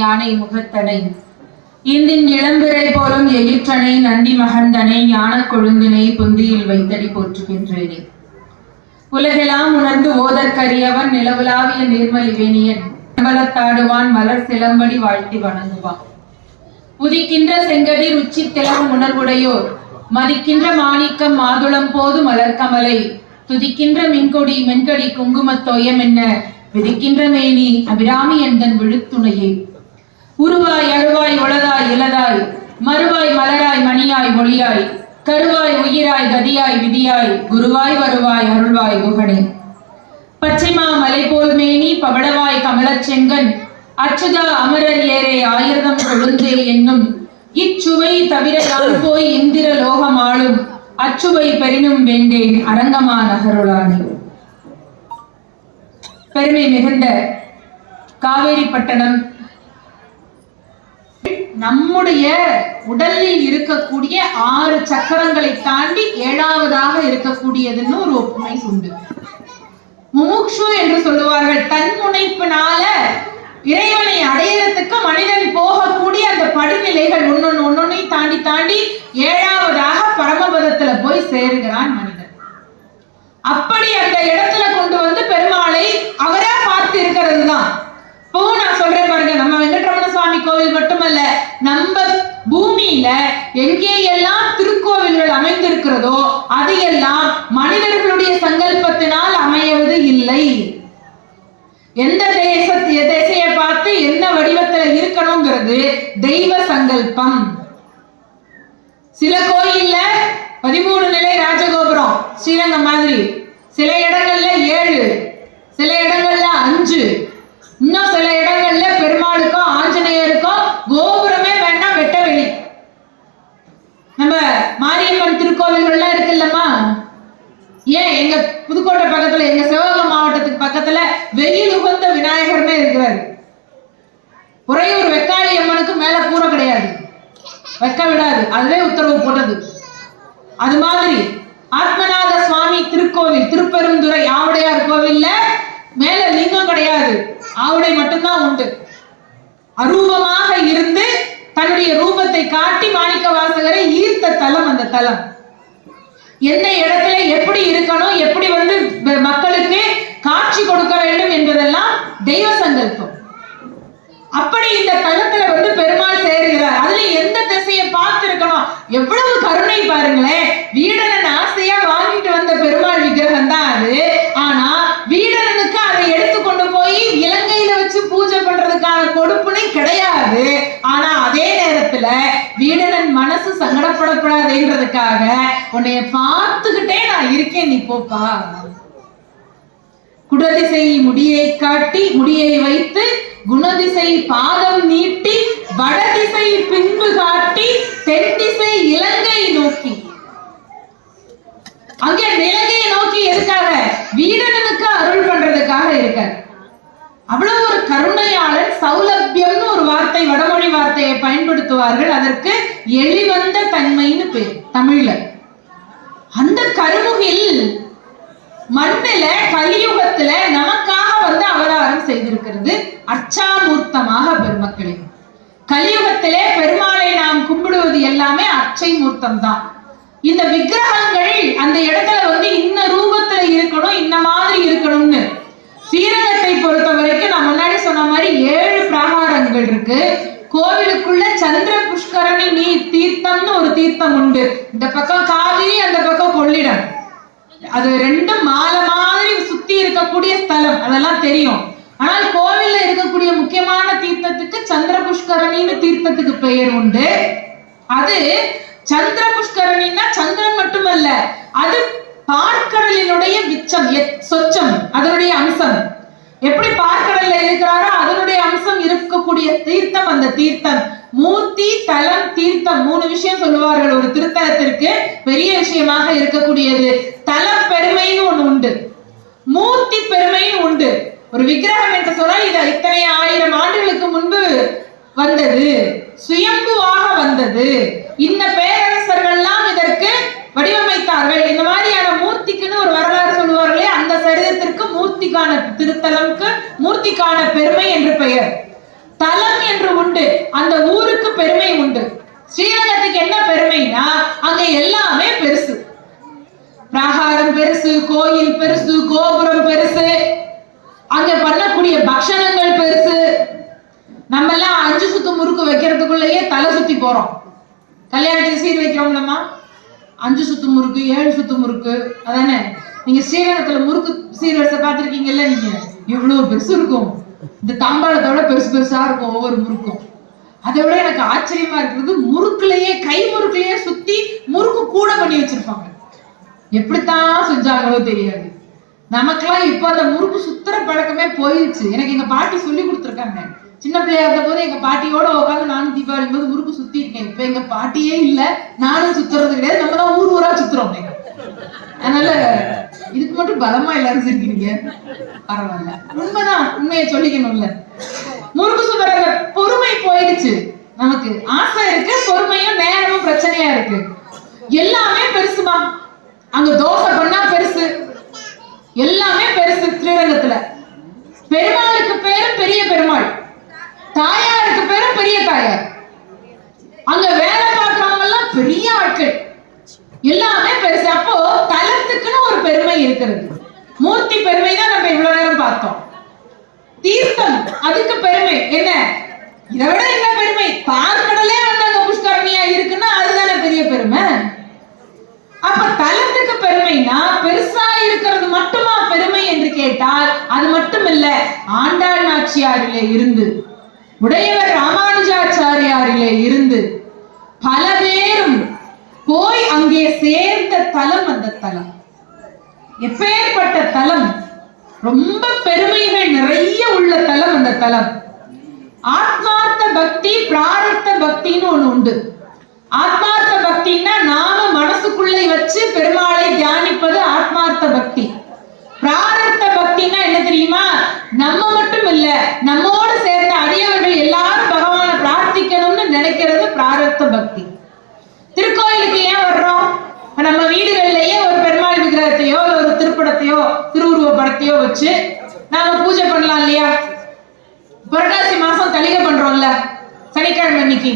யானை முகத்தனை இந்தின் இளம்பிறை போலும் எயிற்றனை நந்தி மகந்தனை ஞான கொழுந்தினை பொந்தியில் வைத்தடி போற்றுகின்றேனே. உலகெல்லாம் உணர்ந்து ஓதற்கரியவன் நிலவுலாவிய நீர்மலிவேணியன் அம்பலத்தாடுவான் மலர் சிலம்படி வாழ்த்தி வணங்குவான். உதிக்கின்ற செங்கதிர் உச்சி திலகம் உணர்வுடையோர் மதிக்கின்ற மாணிக்கம் மாதுளம் போது மலர்கமலை துதிக்கின்ற மின்கொடி மென்கடி குங்குமத்தோயம் என்ன விதிக்கின்ற மேனி அபிராமி எந்தன் விழுத்துணையே. உருவாய் அழுவாய் உளதாய் இலதாய் மறுவாய் மலராய் மணியாய் ஒளியாய் கருவாய் உயிராய் கதியாய் விதியாய் குருவாய் வருவாய் அருள்வாய் குகனே. பச்சைமா மலை போல் மேனி பவளவாய் கமலச் செங்கன் அச்சுதா அமரர் ஏரே ஆயிரதம் கொழுந்தே என்னும் இச்சுவை தவிர நான் போய் இந்திர லோகம் ஆளும் அச்சுவை பெரினும் வேண்டேன் அரங்கமா நகருளானே. பெருமை மிகுந்த காவேரி பட்டணம் நம்முடைய உடலில் இருக்கக்கூடிய 6 சக்கரங்களை தாண்டி 7வதாக இருக்கக்கூடியதுன்னு ஒரு ஒப்புமை உண்டு. முமுக்ஷு என்று சொல்லுவார்கள். தன்முனைப்பினால இறைவனை அடையறதுக்கு மனிதன் போகக்கூடிய அந்த படிநிலைகள் ஒன்னொன்னு தாண்டி தாண்டி 7வதாக பரமபதத்துல போய் சேருகிறான் மனிதன். அப்படி அந்த இடத்துல கொண்டு வந்து பெருமாளை அவரா பார்த்து இருக்கிறது தான். இப்போ நான் சொல்றேன் பாருங்க, நம்ம வெங்கட்ரமண சுவாமி கோவில் மட்டுமல்ல, நம்ம பூமியில எங்கேயெல்லாம் திருக்கோவில்கள் அமைந்திருக்கிறதோ அதையெல்லாம் மனிதர்களுடைய சங்கல்பத்தினால் அமையவது இல்லை. எந்த திசையை பார்த்து என்ன வடிவத்துல இருக்கணுங்கிறது தெய்வ சங்கல்பம். சில கோயில்ல 13 நிலை ராஜகோபுரம் ஸ்ரீரங்கம் மாதிரி, சில இடங்கள்ல 7, சில இடங்கள்ல 5, இன்னும் சில இடங்கள்ல பெருமாளுக்கும் ஆஞ்சநேயருக்கும் கோபுரமே வேண்டாம், வெட்ட வெளி. நம்ம மாரியம்மன் திருக்கோவில்கள்லாம் இருக்குல்லம்மா, ஏன் எங்க புதுக்கோட்டை பக்கத்துல, எங்க சிவகங்கை மாவட்டத்துக்கு பக்கத்துல வெயில் உகந்த விநாயகர்னே இருக்கிறாரு. உறையூர் வெக்காளி அம்மனுக்கு மேல கூரை கிடையாது, வைக்க விடாது, அதுவே உத்தரவு போட்டது. அது மாதிரி ஆத்மநாத சுவாமி திருக்கோவில் திருப்பெருந்துறை ஆவுடையார் கோவில்ல மேல லிங்கம் கிடையாது, ஆவுடை மட்டும்தான் உண்டு. அரூபமாக இருந்து தன்னுடைய ரூபத்தை காட்டி மாணிக்க வாசகரை ஈர்த்த தலம் அந்த தலம். எந்த இடத்துல எப்படி இருக்கணும், எப்படி வந்து மக்களுக்கு காட்சி கொடுக்க வேண்டும் என்பதெல்லாம் தெய்வ சங்கல்பம். அப்படி இந்த தலத்துல வந்து பெருமாள் சேருகிறார். அதுல எந்த திசையை பார்த்து இருக்கணும், எவ்வளவு கருணை பாருங்களேன். வீடனன் ஆசையா வாங்கிட்டு வந்த பெருமாள் விக்கிரகம் தான் அது. ஆனா வீடனனுக்கு அதை எடுத்து கொண்டு போய் இலங்கையில வச்சு பூஜை பண்றதுக்கான கொடுப்புனை கிடையாது. ஆனா அதே நேரத்துல வீடனன் மனசு சங்கடப்படக்கூடாதுன்றதுக்காக உன்னைய பார்த்துக்கிட்டே நான் இருக்கேன், நீ போப்பா. குடதிசை முடியை காட்டி முடியை வைத்து குணதிசை பாதம் நீட்டி வடதிசை பின்பு காட்டி தென் திசை இலங்கை நோக்கி. அங்கே இலங்கையை நோக்கி எதுக்காக? வீடனனுக்கு அருள் பண்றதுக்காக இருக்கார். அவ்வளவு ஒரு கருணையாளன். சௌலபியம்னு ஒரு வார்த்தை, வடமொழி வார்த்தையை பயன்படுத்துவார்கள். அதற்கு எளிவந்த தன்மைன்னு பேர் தமிழ்ல. அந்த கருமுகில் மண்ணில கலியுகத்துல நமக்காக வந்து அவதாரம் செய்திருக்கிறது அர்ச்சாமூர்த்தமாக. பெருமக்களே, கலியுகத்திலே பெருமாளை நாம் கும்பிடுவது எல்லாமே அர்ச்சை மூர்த்தம் தான். இந்த விக்கிரகங்கள் அந்த இடத்துல வந்து இன்ன ரூபத்துல இருக்கணும், இன்ன மாதிரி இருக்கணும்னு. ஸ்ரீரங்கத்தை பொறுத்த வரைக்கும் நான் முன்னாடி சொன்ன மாதிரி 7 பிராகாரங்கள் இருக்கு. கோவிலுக்குள்ள சந்திர புஷ்கரணி நீர் தீர்த்தம்னு ஒரு தீர்த்தம் உண்டு. இந்த பக்கம் காவிரி, அந்த பக்கம் கொள்ளிடம். அது ரெண்டும் மாலை மாதிரி சுத்தி இருக்கக்கூடிய ஸ்தலம், அதெல்லாம் தெரியும். ஆனால் கோவில்ல இருக்கக்கூடிய முக்கியமான தீர்த்தத்துக்கு சந்திர புஷ்கரணின்னு தீர்த்தத்துக்கு பெயர் உண்டு. அது சந்திர புஷ்கரணின்னா சந்திரன் மட்டுமல்ல, அது பார்க்கடலினுடைய விச்சம், சொச்சம், அதனுடைய அம்சம். எப்படி பார்க்கடல்ல இருக்கிறாரோ அதனுடைய அம்சம் இருக்கக்கூடிய தீர்த்தம் அந்த தீர்த்தம். மூர்த்தி, தலம், தீர்த்தம் 3 விஷயம் சொல்லுவார்கள் ஒரு திருத்தலத்திற்கு. பெரிய விஷயமாக இருக்கக்கூடியது தல பெருமைன்னு ஒண்ணு உண்டு, மூர்த்தி பெருமைன்னு உண்டு. ஒரு விக்கிரகம் என்று சொன்னால் இது இத்தனை 1000 ஆண்டுகளுக்கு முன்பு வந்தது, சுயம்புவாக வந்தது. இந்த பேரரசர்கள்லாம் இதற்கு வடிவமைத்தார்கள். இந்த மாதிரியான மூர்த்திக்குன்னு ஒரு வரலாறு சொல்லுவார்களே, அந்த சரிதத்திற்கு மூர்த்திக்கான திருத்தலம்க்கு மூர்த்திக்கான பெருமை என்று பெயர். தலம் என்று உண்டு, அந்த ஊருக்கு பெருமை உண்டு. ஸ்ரீரங்கத்துக்கு என்ன பெருமைனா அங்க எல்லாமே பெருசு. பிராகாரம் பெருசு, கோயில் பெருசு, கோபுரம் பெருசு, அங்க பண்ணக்கூடிய பக்ஷணங்கள் பெருசு. நம்ம எல்லாம் 5 சுத்து முறுக்கு வைக்கிறதுக்குள்ளேயே தலை சுத்தி போறோம். கல்யாணத்துக்கு சீர் வைக்கிறோம்லம்மா, 5 சுத்து முறுக்கு, 7 சுத்து முறுக்கு, அதானே? நீங்க ஸ்ரீரங்கத்துல முறுக்கு சீர்வரிசை பார்த்திருக்கீங்கல்ல, நீங்க இவ்வளவு பெருசு இருக்கும். இந்த தாம்பாளத்தோட பெருசு பெருசா இருக்கும் ஒவ்வொரு முறுக்கும். அதை விட எனக்கு ஆச்சரியமா இருக்கிறது, முறுக்குலயே கை முறுக்குலயே சுத்தி முறுக்கு கூட பண்ணி வச்சிருப்பாங்க. எப்படித்தான் செஞ்சாங்களோ தெரியாது. நமக்கெல்லாம் இப்ப அந்த முறுக்கு சுத்துற பழக்கமே போயிடுச்சு. எனக்கு எங்க பாட்டி சொல்லி கொடுத்துருக்காங்க. சின்ன பிள்ளையா இருந்த போது எங்க பாட்டியோட உட்காந்து நானும் தீபாவளி போது முறுக்கு சுத்தி இருக்கேன். இப்ப எங்க பாட்டியே இல்ல, நானும் சுத்துறது கிடையாது. நம்ம தான் ஊர் ஊரா சுத்துறோம். அதனால இதுக்கு மட்டும் பலமா எல்லாரும் சிரிக்கிறீங்க, பரவாயில்ல. உண்மைதான், உண்மையை சொல்லிக்கணும்ல. முறுக்கு சுத்துற பொறுமை போயிடுச்சு. நமக்கு ஆசை இருக்கு, பொறுமையும் நேரமும் பிரச்சனையா இருக்கு. எல்லாமே பெருசுமா. அங்க தோசை பண்ணா பெருசு, எல்லாமே பெருசு. ஸ்ரீரங்கத்துல பெருமாளுக்கு பேரும் பெரிய பெருமாள், தாயாருக்கு பேரும் பெரிய தாயார். அங்க வேலை பார்க்கிறவங்க எல்லாம் பெரிய ஆட்கள், எல்லாமே பெருசு. அப்போ தலத்துக்குன்னு ஒரு பெருமை இருக்கிறது. மூர்த்தி பெருமை தான் நம்ம இவ்வளவு நேரம் பார்த்தோம். தீர்த்தம் அதுக்கு பெருமை என்ன? இதை விட என்ன பெருமை? பார்க்கடலே வந்து அங்க புஷ்கரணியா இருக்குன்னா அதுதானே பெரிய பெருமை. அப்ப தலத்துக்கு பெருமைனா பெருசா இருக்கிறது மட்டுமா பெருமை என்று கேட்டால் அது மட்டும் இல்ல. ஆண்டாள் நாச்சியாரிலே இருந்து, உடையவர் ராமானுஜாச்சாரியாரிலே இருந்து பல பேரும் போய் அங்கே சேர்ந்த தலம் அந்த தலம். எப்பேற்பட்ட தலம்! ரொம்ப பெருமைகள் நிறைய உள்ள தலம் அந்த தலம். ஆத்மார்த்த பக்தி, பிராரத்த பக்தின்னு ஒண்ணு உண்டு. ஆத்மார்த்த பக்தின்னா நாம மனசுக்குள்ளே வச்சு பெருமாளை தியானிப்பது ஆத்மார்த்த பக்தி. பிராரத்த பக்தின்னா என்ன தெரியுமா? நம்ம மட்டும் இல்ல, நம்மோடு சேர்ந்த அடியவர்கள் எல்லாரும் பகவானை பிரார்த்திக்கணும்னு நினைக்கிறது பிராரத்த பக்தி. திருக்கோயிலுக்கு ஏன் வர்றோம்? நம்ம வீடுகள்லயே ஒரு பெருமாள் விக்கிரகத்தையோ ஒரு திருப்படத்தையோ திருவுருவ படத்தையோ வச்சு நாம பூஜை பண்ணலாம் இல்லையா? புரட்டாசி மாசம் தளிகை பண்றோம்ல, சனிக்கிழமை அன்னைக்கு.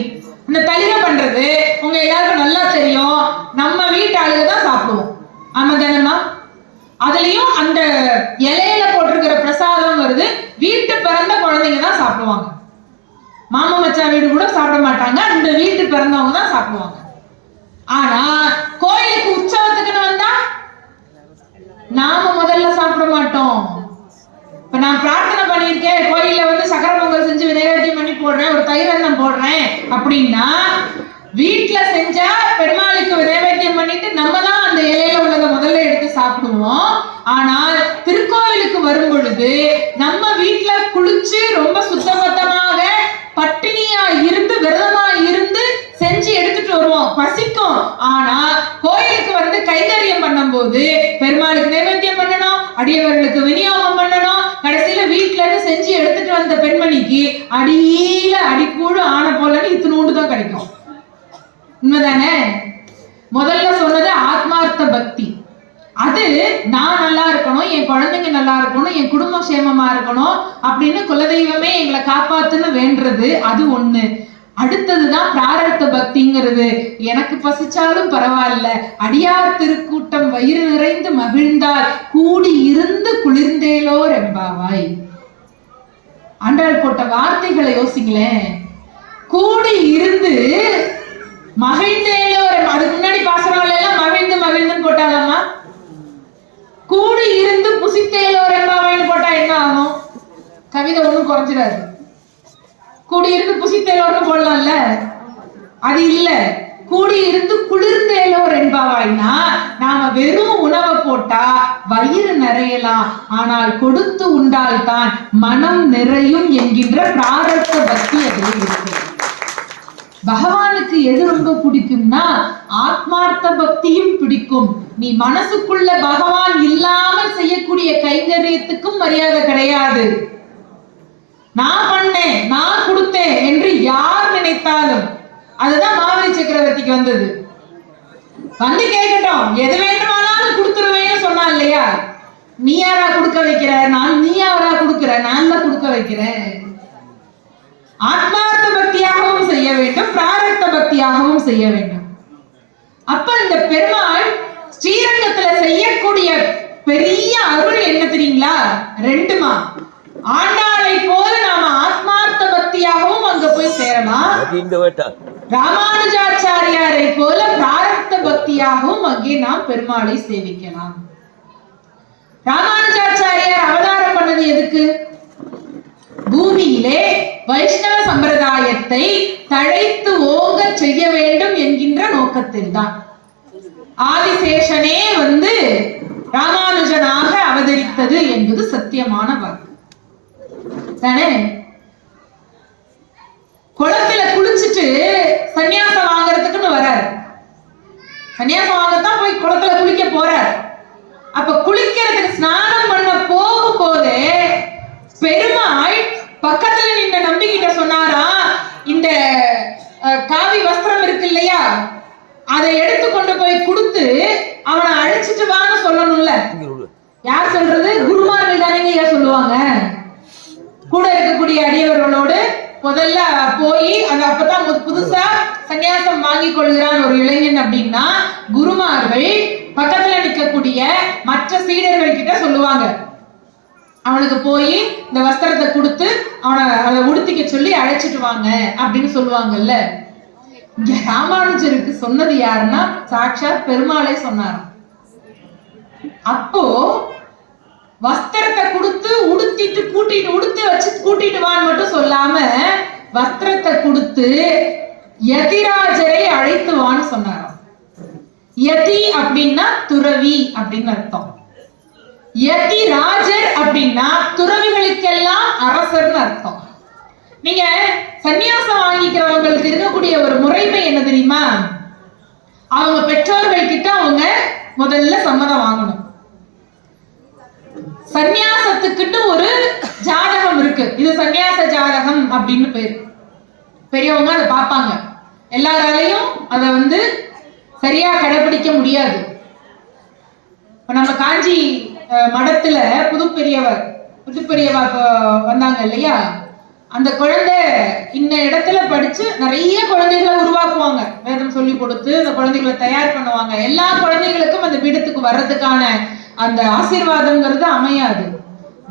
அந்த தளிகை பண்றது உங்க எல்லாருக்கும் நல்லா தெரியும், நம்ம வீட்டு ஆளுங்க தான் சாப்பிடுவோம். ஆமா தானேம்மா? அதுலயும் அந்த இலையில போட்டிருக்கிற பிரசாதம் வருது, வீட்டு பிறந்த குழந்தைங்க தான் சாப்பிடுவாங்க. மாமா மச்சான் வீடு கூட சாப்பிட மாட்டாங்க, அந்த வீட்டு பிறந்தவங்க தான் சாப்பிடுவாங்க. ஆனா கோயிலுக்கு உற்சவத்துக்குன்னு வந்தா நாம முதல்ல சாப்பிட மாட்டோம். இப்ப நான் பிரார்த்தனை பண்ணியிருக்கேன், கோயில்ல வந்து சக்கரை பொங்கல் செஞ்சு நைவேத்தியம் பண்ணி போடுறேன், ஒரு தயிர் அன்னம் போடுறேன் அப்படின்னா, வீட்டுல செஞ்சா பெருமாளுக்கு நைவேத்தியம் பண்ணிட்டு நம்ம தான் அந்த இலையில உள்ளதை முதல்ல எடுத்து சாப்பிடுவோம். ஆனால் திருக்கோயிலுக்கு வரும் பொழுது நம்ம வீட்டுல குளிச்சு ரொம்ப சுத்தபத்தமாக பட்டினியா இருந்து விரதமா இருந்து செஞ்சு எடுத்துட்டு வருவோம். பசிக்கும். ஆனா கோயிலுக்கு வந்து கைங்கரியம் பண்ணும் போது பெருமாளுக்கு நைவேத்தியம் பண்ணணும், அடியவர்களுக்கு விநியோகம் பண்ணணும். கடைசியில வீட்டுல இருந்து செஞ்சு எடுத்துட்டு வந்த பெண்மணிக்கு அடியில அடிக்கூடு ஆன போலன்னு இத்தினோண்டு தான் கிடைக்கும். உண்மைதானே? முதல்ல சொன்னது ஆத்மார்த்த பக்தி. அது நான் நல்லா இருக்கணும், என் குழந்தைங்க நல்லா இருக்கணும், என் குடும்பம் சேமமா இருக்கணும் அப்படின்னு குலதெய்வமே எங்களை காப்பாத்துன்னு வேண்டுறது, அது ஒண்ணு. அடுத்ததுதான் பிராரத்த பக்திங்கிறது. எனக்கு பசிச்சாலும் பரவாயில்ல, அடியார் திருக்கூட்டம் வயிறு நிறைந்து மகிழ்ந்தால் கூடி இருந்து குளிர்ந்தேலோர் என்பாவாய். ஆண்டாள் போட்ட வார்த்தைகளை யோசிங்களேன். கூடி இருந்து மகிழ்ந்தேலோர். அதுக்கு முன்னாடி பாசனங்கள் எல்லாம் மகிழ்ந்து மகிழ்ந்துன்னு போட்டாலாமா? கூடி இருந்து புசித்தேலோர் என்பாவாய்னு போட்டா என்ன ஆகும்? கவிதை ஒண்ணும் குறைஞ்சிடாது. கூடியிருந்து புசித்தேலோர்னு போடலாம்ல, அது இல்ல. கூடியிருந்து குளிர்ந்தேலோர் என்பாவாய்னா நாம வெறும் உணவை போட்டா வயிறு நிறையலாம், ஆனால் கொடுத்து உண்டால் தான் மனம் நிறையும் என்கின்ற பிராரத்த பக்தி அதில் இருக்கு. பகவானுக்கு எது ரொம்ப பிடிக்கும்னா ஆத்மார்த்த பக்தியும் பிடிக்கும். நீ மனசுக்குள்ள பகவான் இல்லாமல் செய்யக்கூடிய கைங்கரியத்துக்கும் மரியாதை கிடையாது. நான் பண்ணேன், நான் கொடுத்தேன் என்று யார் நினைத்தாலும், அதுதான் மாவலி சக்கரவர்த்திக்கு வந்தது. வந்து கேட்கட்டும், எது வேண்டுமானாலும் கொடுத்துருவேன்னு சொன்னா இல்லையா? நீ யாரா கொடுக்க வைக்கிற? நீ யாரா கொடுக்கிற? நான் தான் கொடுக்க வைக்கிறேன். ஆத்மார்த்த பக்தியாகவும் செய்ய வேண்டும், பிராரப்த பக்தியாகவும் செய்ய வேண்டும். அப்ப இந்த பெருமாள் ஸ்ரீரங்கத்துல செய்யக்கூடிய பெரிய அருள் என்ன தெரியுங்களா? ரெண்டுமா. ஆண்டாளை போல நாம ஆத்மார்த்த பக்தியாகவும் அங்க போய் சேரலாம், ராமானுஜாச்சாரியாரை போல பிராரப்த பக்தியாகவும் அங்கே நாம் பெருமாளை சேவிக்கலாம். ராமானுஜாச்சாரியார் அவதாரம் பண்ணது எதுக்கு? பூமியிலே வைஷ்ணவ சம்பிரதாயத்தை தழைத்து ஓங்க செய்ய வேண்டும் என்கின்ற நோக்கத்தில் தான். ஆதிசேஷனே வந்து ராமானுஜனாக அவதரித்தது என்பது சத்தியமான வாக்கு தானே. குளத்துல குளிச்சுட்டு சன்னியாசம் வாங்குறதுக்குன்னு வராரு. சன்னியாசம் வாங்கத்தான் போய் குளத்துல குளிக்க போறார். அப்ப குளிக்கிறதுக்கு ஸ்நானம் பண்ண போகும்போது பெருமாள் பக்கத்துல நின்ற நம்பிக்கிட்ட சொன்னாரா, இந்த காவி வஸ்திரம் இருக்கு இல்லையா, அதை எடுத்து கொண்டு போய் கொடுத்து அவனை அழைச்சிட்டு வான்னு சொல்லணும்ல. யார் சொல்றது? குருமார்கள் தானே சொல்லுவாங்க. கூட இருக்கக்கூடிய அடியவர்களோடு முதல்ல போய் அந்த அப்பதான் புதுசா சன்னியாசம் வாங்கி கொள்கிறான் ஒரு இளைஞன் அப்படின்னா, குருமார்கள் பக்கத்துல நிற்கக்கூடிய மற்ற சீடர்கள் கிட்ட சொல்லுவாங்க, அவனுக்கு போய் இந்த வஸ்திரத்தை கொடுத்து அவனை அதை உடுத்திக்க சொல்லி அழைச்சிட்டு வாங்க அப்படின்னு சொல்லுவாங்கல்ல. இங்க ராமானுஜருக்கு சொன்னது யாருன்னா சாட்சாத் பெருமாளே சொன்னாராம். அப்போ வஸ்திரத்தை கொடுத்து உடுத்திட்டு கூட்டிட்டு உடுத்து வச்சு கூட்டிட்டு வான்னு மட்டும் சொல்லாம வஸ்திரத்தை கொடுத்து யதிராஜரை அழைத்து வான்னு சொன்னாராம். யதி அப்படின்னா துறவி அப்படின்னு அர்த்தம். யதிராஜர் அப்படின்னா துறவிகளுக்கெல்லாம் அரசர்னு அர்த்தம். நீங்க சன்னியாசம் வாங்கிக்கிறவங்களுக்கு இருக்கக்கூடிய ஒரு முறைமை என்ன தெரியுமா? அவங்க பெற்றோர்கள் கிட்ட அவங்க முதல்ல சம்மதம் வாங்கணும். சன்னியாசத்துக்கிட்ட ஒரு ஜாதகம் இருக்கு, இது சன்னியாச ஜாதகம் அப்படின்னு பேரு. பெரியவங்க அதை பார்ப்பாங்க. எல்லாராலையும் அதை வந்து சரியா கடைபிடிக்க முடியாது. இப்ப நம்ம காஞ்சி மடத்துல புது பெரியவா வந்தாங்க இல்லையா, அந்த குழந்தை இந்த இடத்துல படிச்சு நிறைய குழந்தைகளை உருவாக்குவாங்க. வேதம் சொல்லி கொடுத்து அந்த குழந்தைகளை தயார் பண்ணுவாங்க. எல்லா குழந்தைகளுக்கும் அந்த பீடத்துக்கு வர்றதுக்கான அந்த ஆசீர்வாதம்ங்கிறது அமையாது.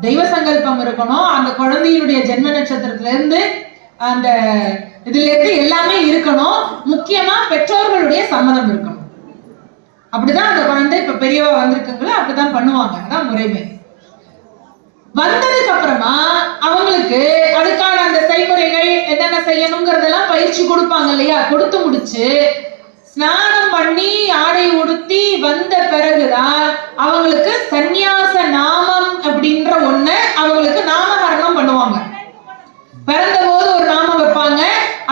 தெய்வ சங்கல்பம் இருக்கணும். அந்த குழந்தையினுடைய ஜென்ம நட்சத்திரத்துல இருந்து அந்த இதுல இருந்து எல்லாமே இருக்கணும். முக்கியமா பெற்றோர்களுடைய சம்மதம் இருக்கணும். அப்படிதான் அந்த குழந்தை இப்ப பெரியவா வந்திருக்குங்களா அப்படிதான் பண்ணுவாங்க. அதான் முறைமை. வந்ததுக்கு அப்புறமா அவங்களுக்கு அதுக்கான அந்த செய்முறைகள் என்னென்ன செய்யணுங்கிறதெல்லாம் பயிற்சி கொடுப்பாங்க இல்லையா. கொடுத்து முடிச்சு ஸ்நானம் பண்ணி ஆடை உடுத்தி வந்த பிறகுதான் அவங்களுக்கு சந்நியாச நாமம் அப்படின்ற ஒண்ணு அவங்களுக்கு நாமகரணம் பண்ணுவாங்க. பிறந்த போது ஒரு நாமம் வைப்பாங்க.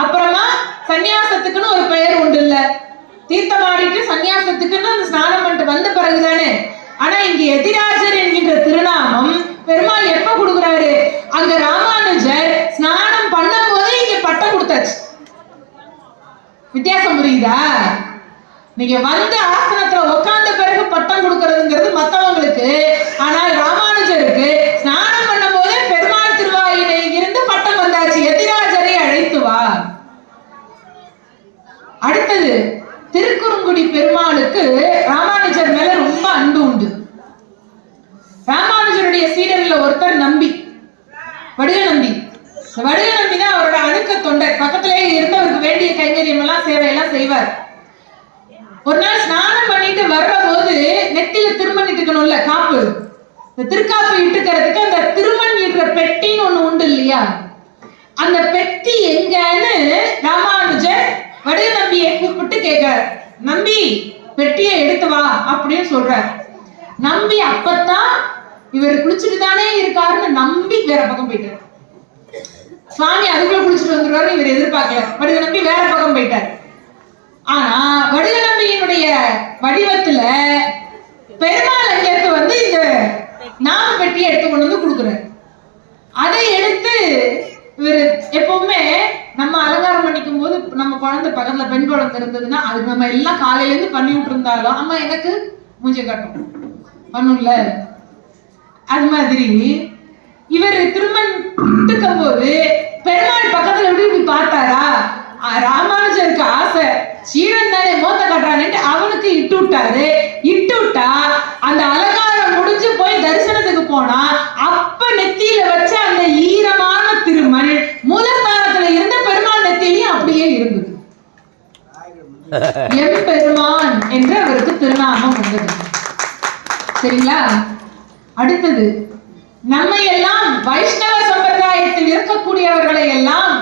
அப்புறமா சந்நியாசத்துக்குன்னு ஒரு பெயர் உண்டு இல்ல, தீர்த்தமாடிட்டு சன்னியாசத்துக்குன்னு அந்த ஸ்நானம் பண்ணிட்டு வந்த பிறகுதானே. ஆனா இங்க எதிராஜர் என்கின்ற திருநாமம் பெருமாள் எப்ப கொடுக்குறாரு? அங்க ராமானுஜர் ஸ்நானம் பண்ணும் போதே இங்க பட்டம் கொடுத்தாச்சு. வித்தியாசம் புரியுதா? நீங்க வந்து ஆசனத்துல உட்கார்ந்த பிறகு பட்டம் கொடுக்கறதுங்கிறது மத்தவங்களுக்கு. ஆனால் ராமானுஜருக்கு ஸ்நானம் பண்ணும் போதே பெருமாள் திருவாயிலே இருந்து பட்டம் வந்தாச்சு. எதிராஜரை அழைத்து வா. அடுத்தது திருக்குறுங்குடி பெருமாளுக்கு ராமானுஜர் மேல ரொம்ப அன்பு உண்டு. ராமானுஜருடைய சீடர்ல ஒருத்தர் நம்பி, வடுக நம்பி. வடுக நம்பி தான் அவரோட அணுக்க தொண்டர். பக்கத்திலேயே இருந்து அவருக்கு வேண்டிய கைங்கரியம் எல்லாம் சேவையெல்லாம் செய்வார். ஒரு நாள் ஸ்நானம் பண்ணிட்டு வர்ற போது நெத்தில திருமண் இட்டுக்கணும்ல, காப்பு. இந்த திருக்காப்பு இட்டுக்கிறதுக்கு அந்த திருமண் இடுற பெட்டின்னு ஒண்ணு உண்டு இல்லையா, அந்த பெட்டி எங்கன்னு ராமானுஜர் வடுக நம்பியை கூப்பிட்டு கேட்கிறார். நம்பி பெட்டியை எடுத்து வா அப்படின்னு சொல்றார். நம்பி அப்பத்தான் இவர் குளிச்சுட்டு தானே இருக்காருன்னு நம்பி வேற பக்கம் போயிட்டார். சுவாமி அதுக்குள்ள குளிச்சுட்டு வந்துருவாரு இவர் எதிர்பார்க்கல. வடுக நம்பி வேற பக்கம் போயிட்டார். ஆனா வடுக நம்பியினுடைய வடிவத்துல பெருமாள் அங்கிருந்து வந்து இந்த நாம பெட்டியை எடுத்து கொண்டு வந்து கொடுக்குறாரு. அதை எடுத்து இவர் எப்பவுமே நம்ம அலங்காரம் பண்ணிக்கும் போது நம்ம குழந்தை பக்கத்துல பெண் குழந்தை இருந்ததுன்னா அதுக்கு நம்ம எல்லாம் காலையில இருந்து பண்ணி விட்டு இருந்தாலும் அம்மா எனக்கு மூஞ்சி காட்டும் பண்ணும்ல. அது மாதிரி இவர் திருமணம் இட்டுக்கும் போது பெருமாள் பக்கத்துல இப்படி பார்த்தாரா, ராமானுஜருக்கு ஆசை, சீடன் தானே மோத்த கட்டுறான்ட்டு அவனுக்கு இட்டு விட்டாரு. இட்டு விட்டா அந்த அலங்காரம் முடிஞ்சு போய் தரிசனத்துக்கு போனா அப்ப நெத்தியில வச்ச அந்த ஈரமான திருமல் மூலஸ்தானத்துல இருந்த பெருமாள் நெத்தியிலையும் அப்படியே இருந்தது. எம்பெருமான் என்று அவருக்கு திருநாமம் வந்தது. சரிங்களா? அடுத்தது, நம்மை எல்லாம் வைஷ்ணவ சம்பிரதாயத்தில் இருக்கக்கூடியவர்களை எல்லாம்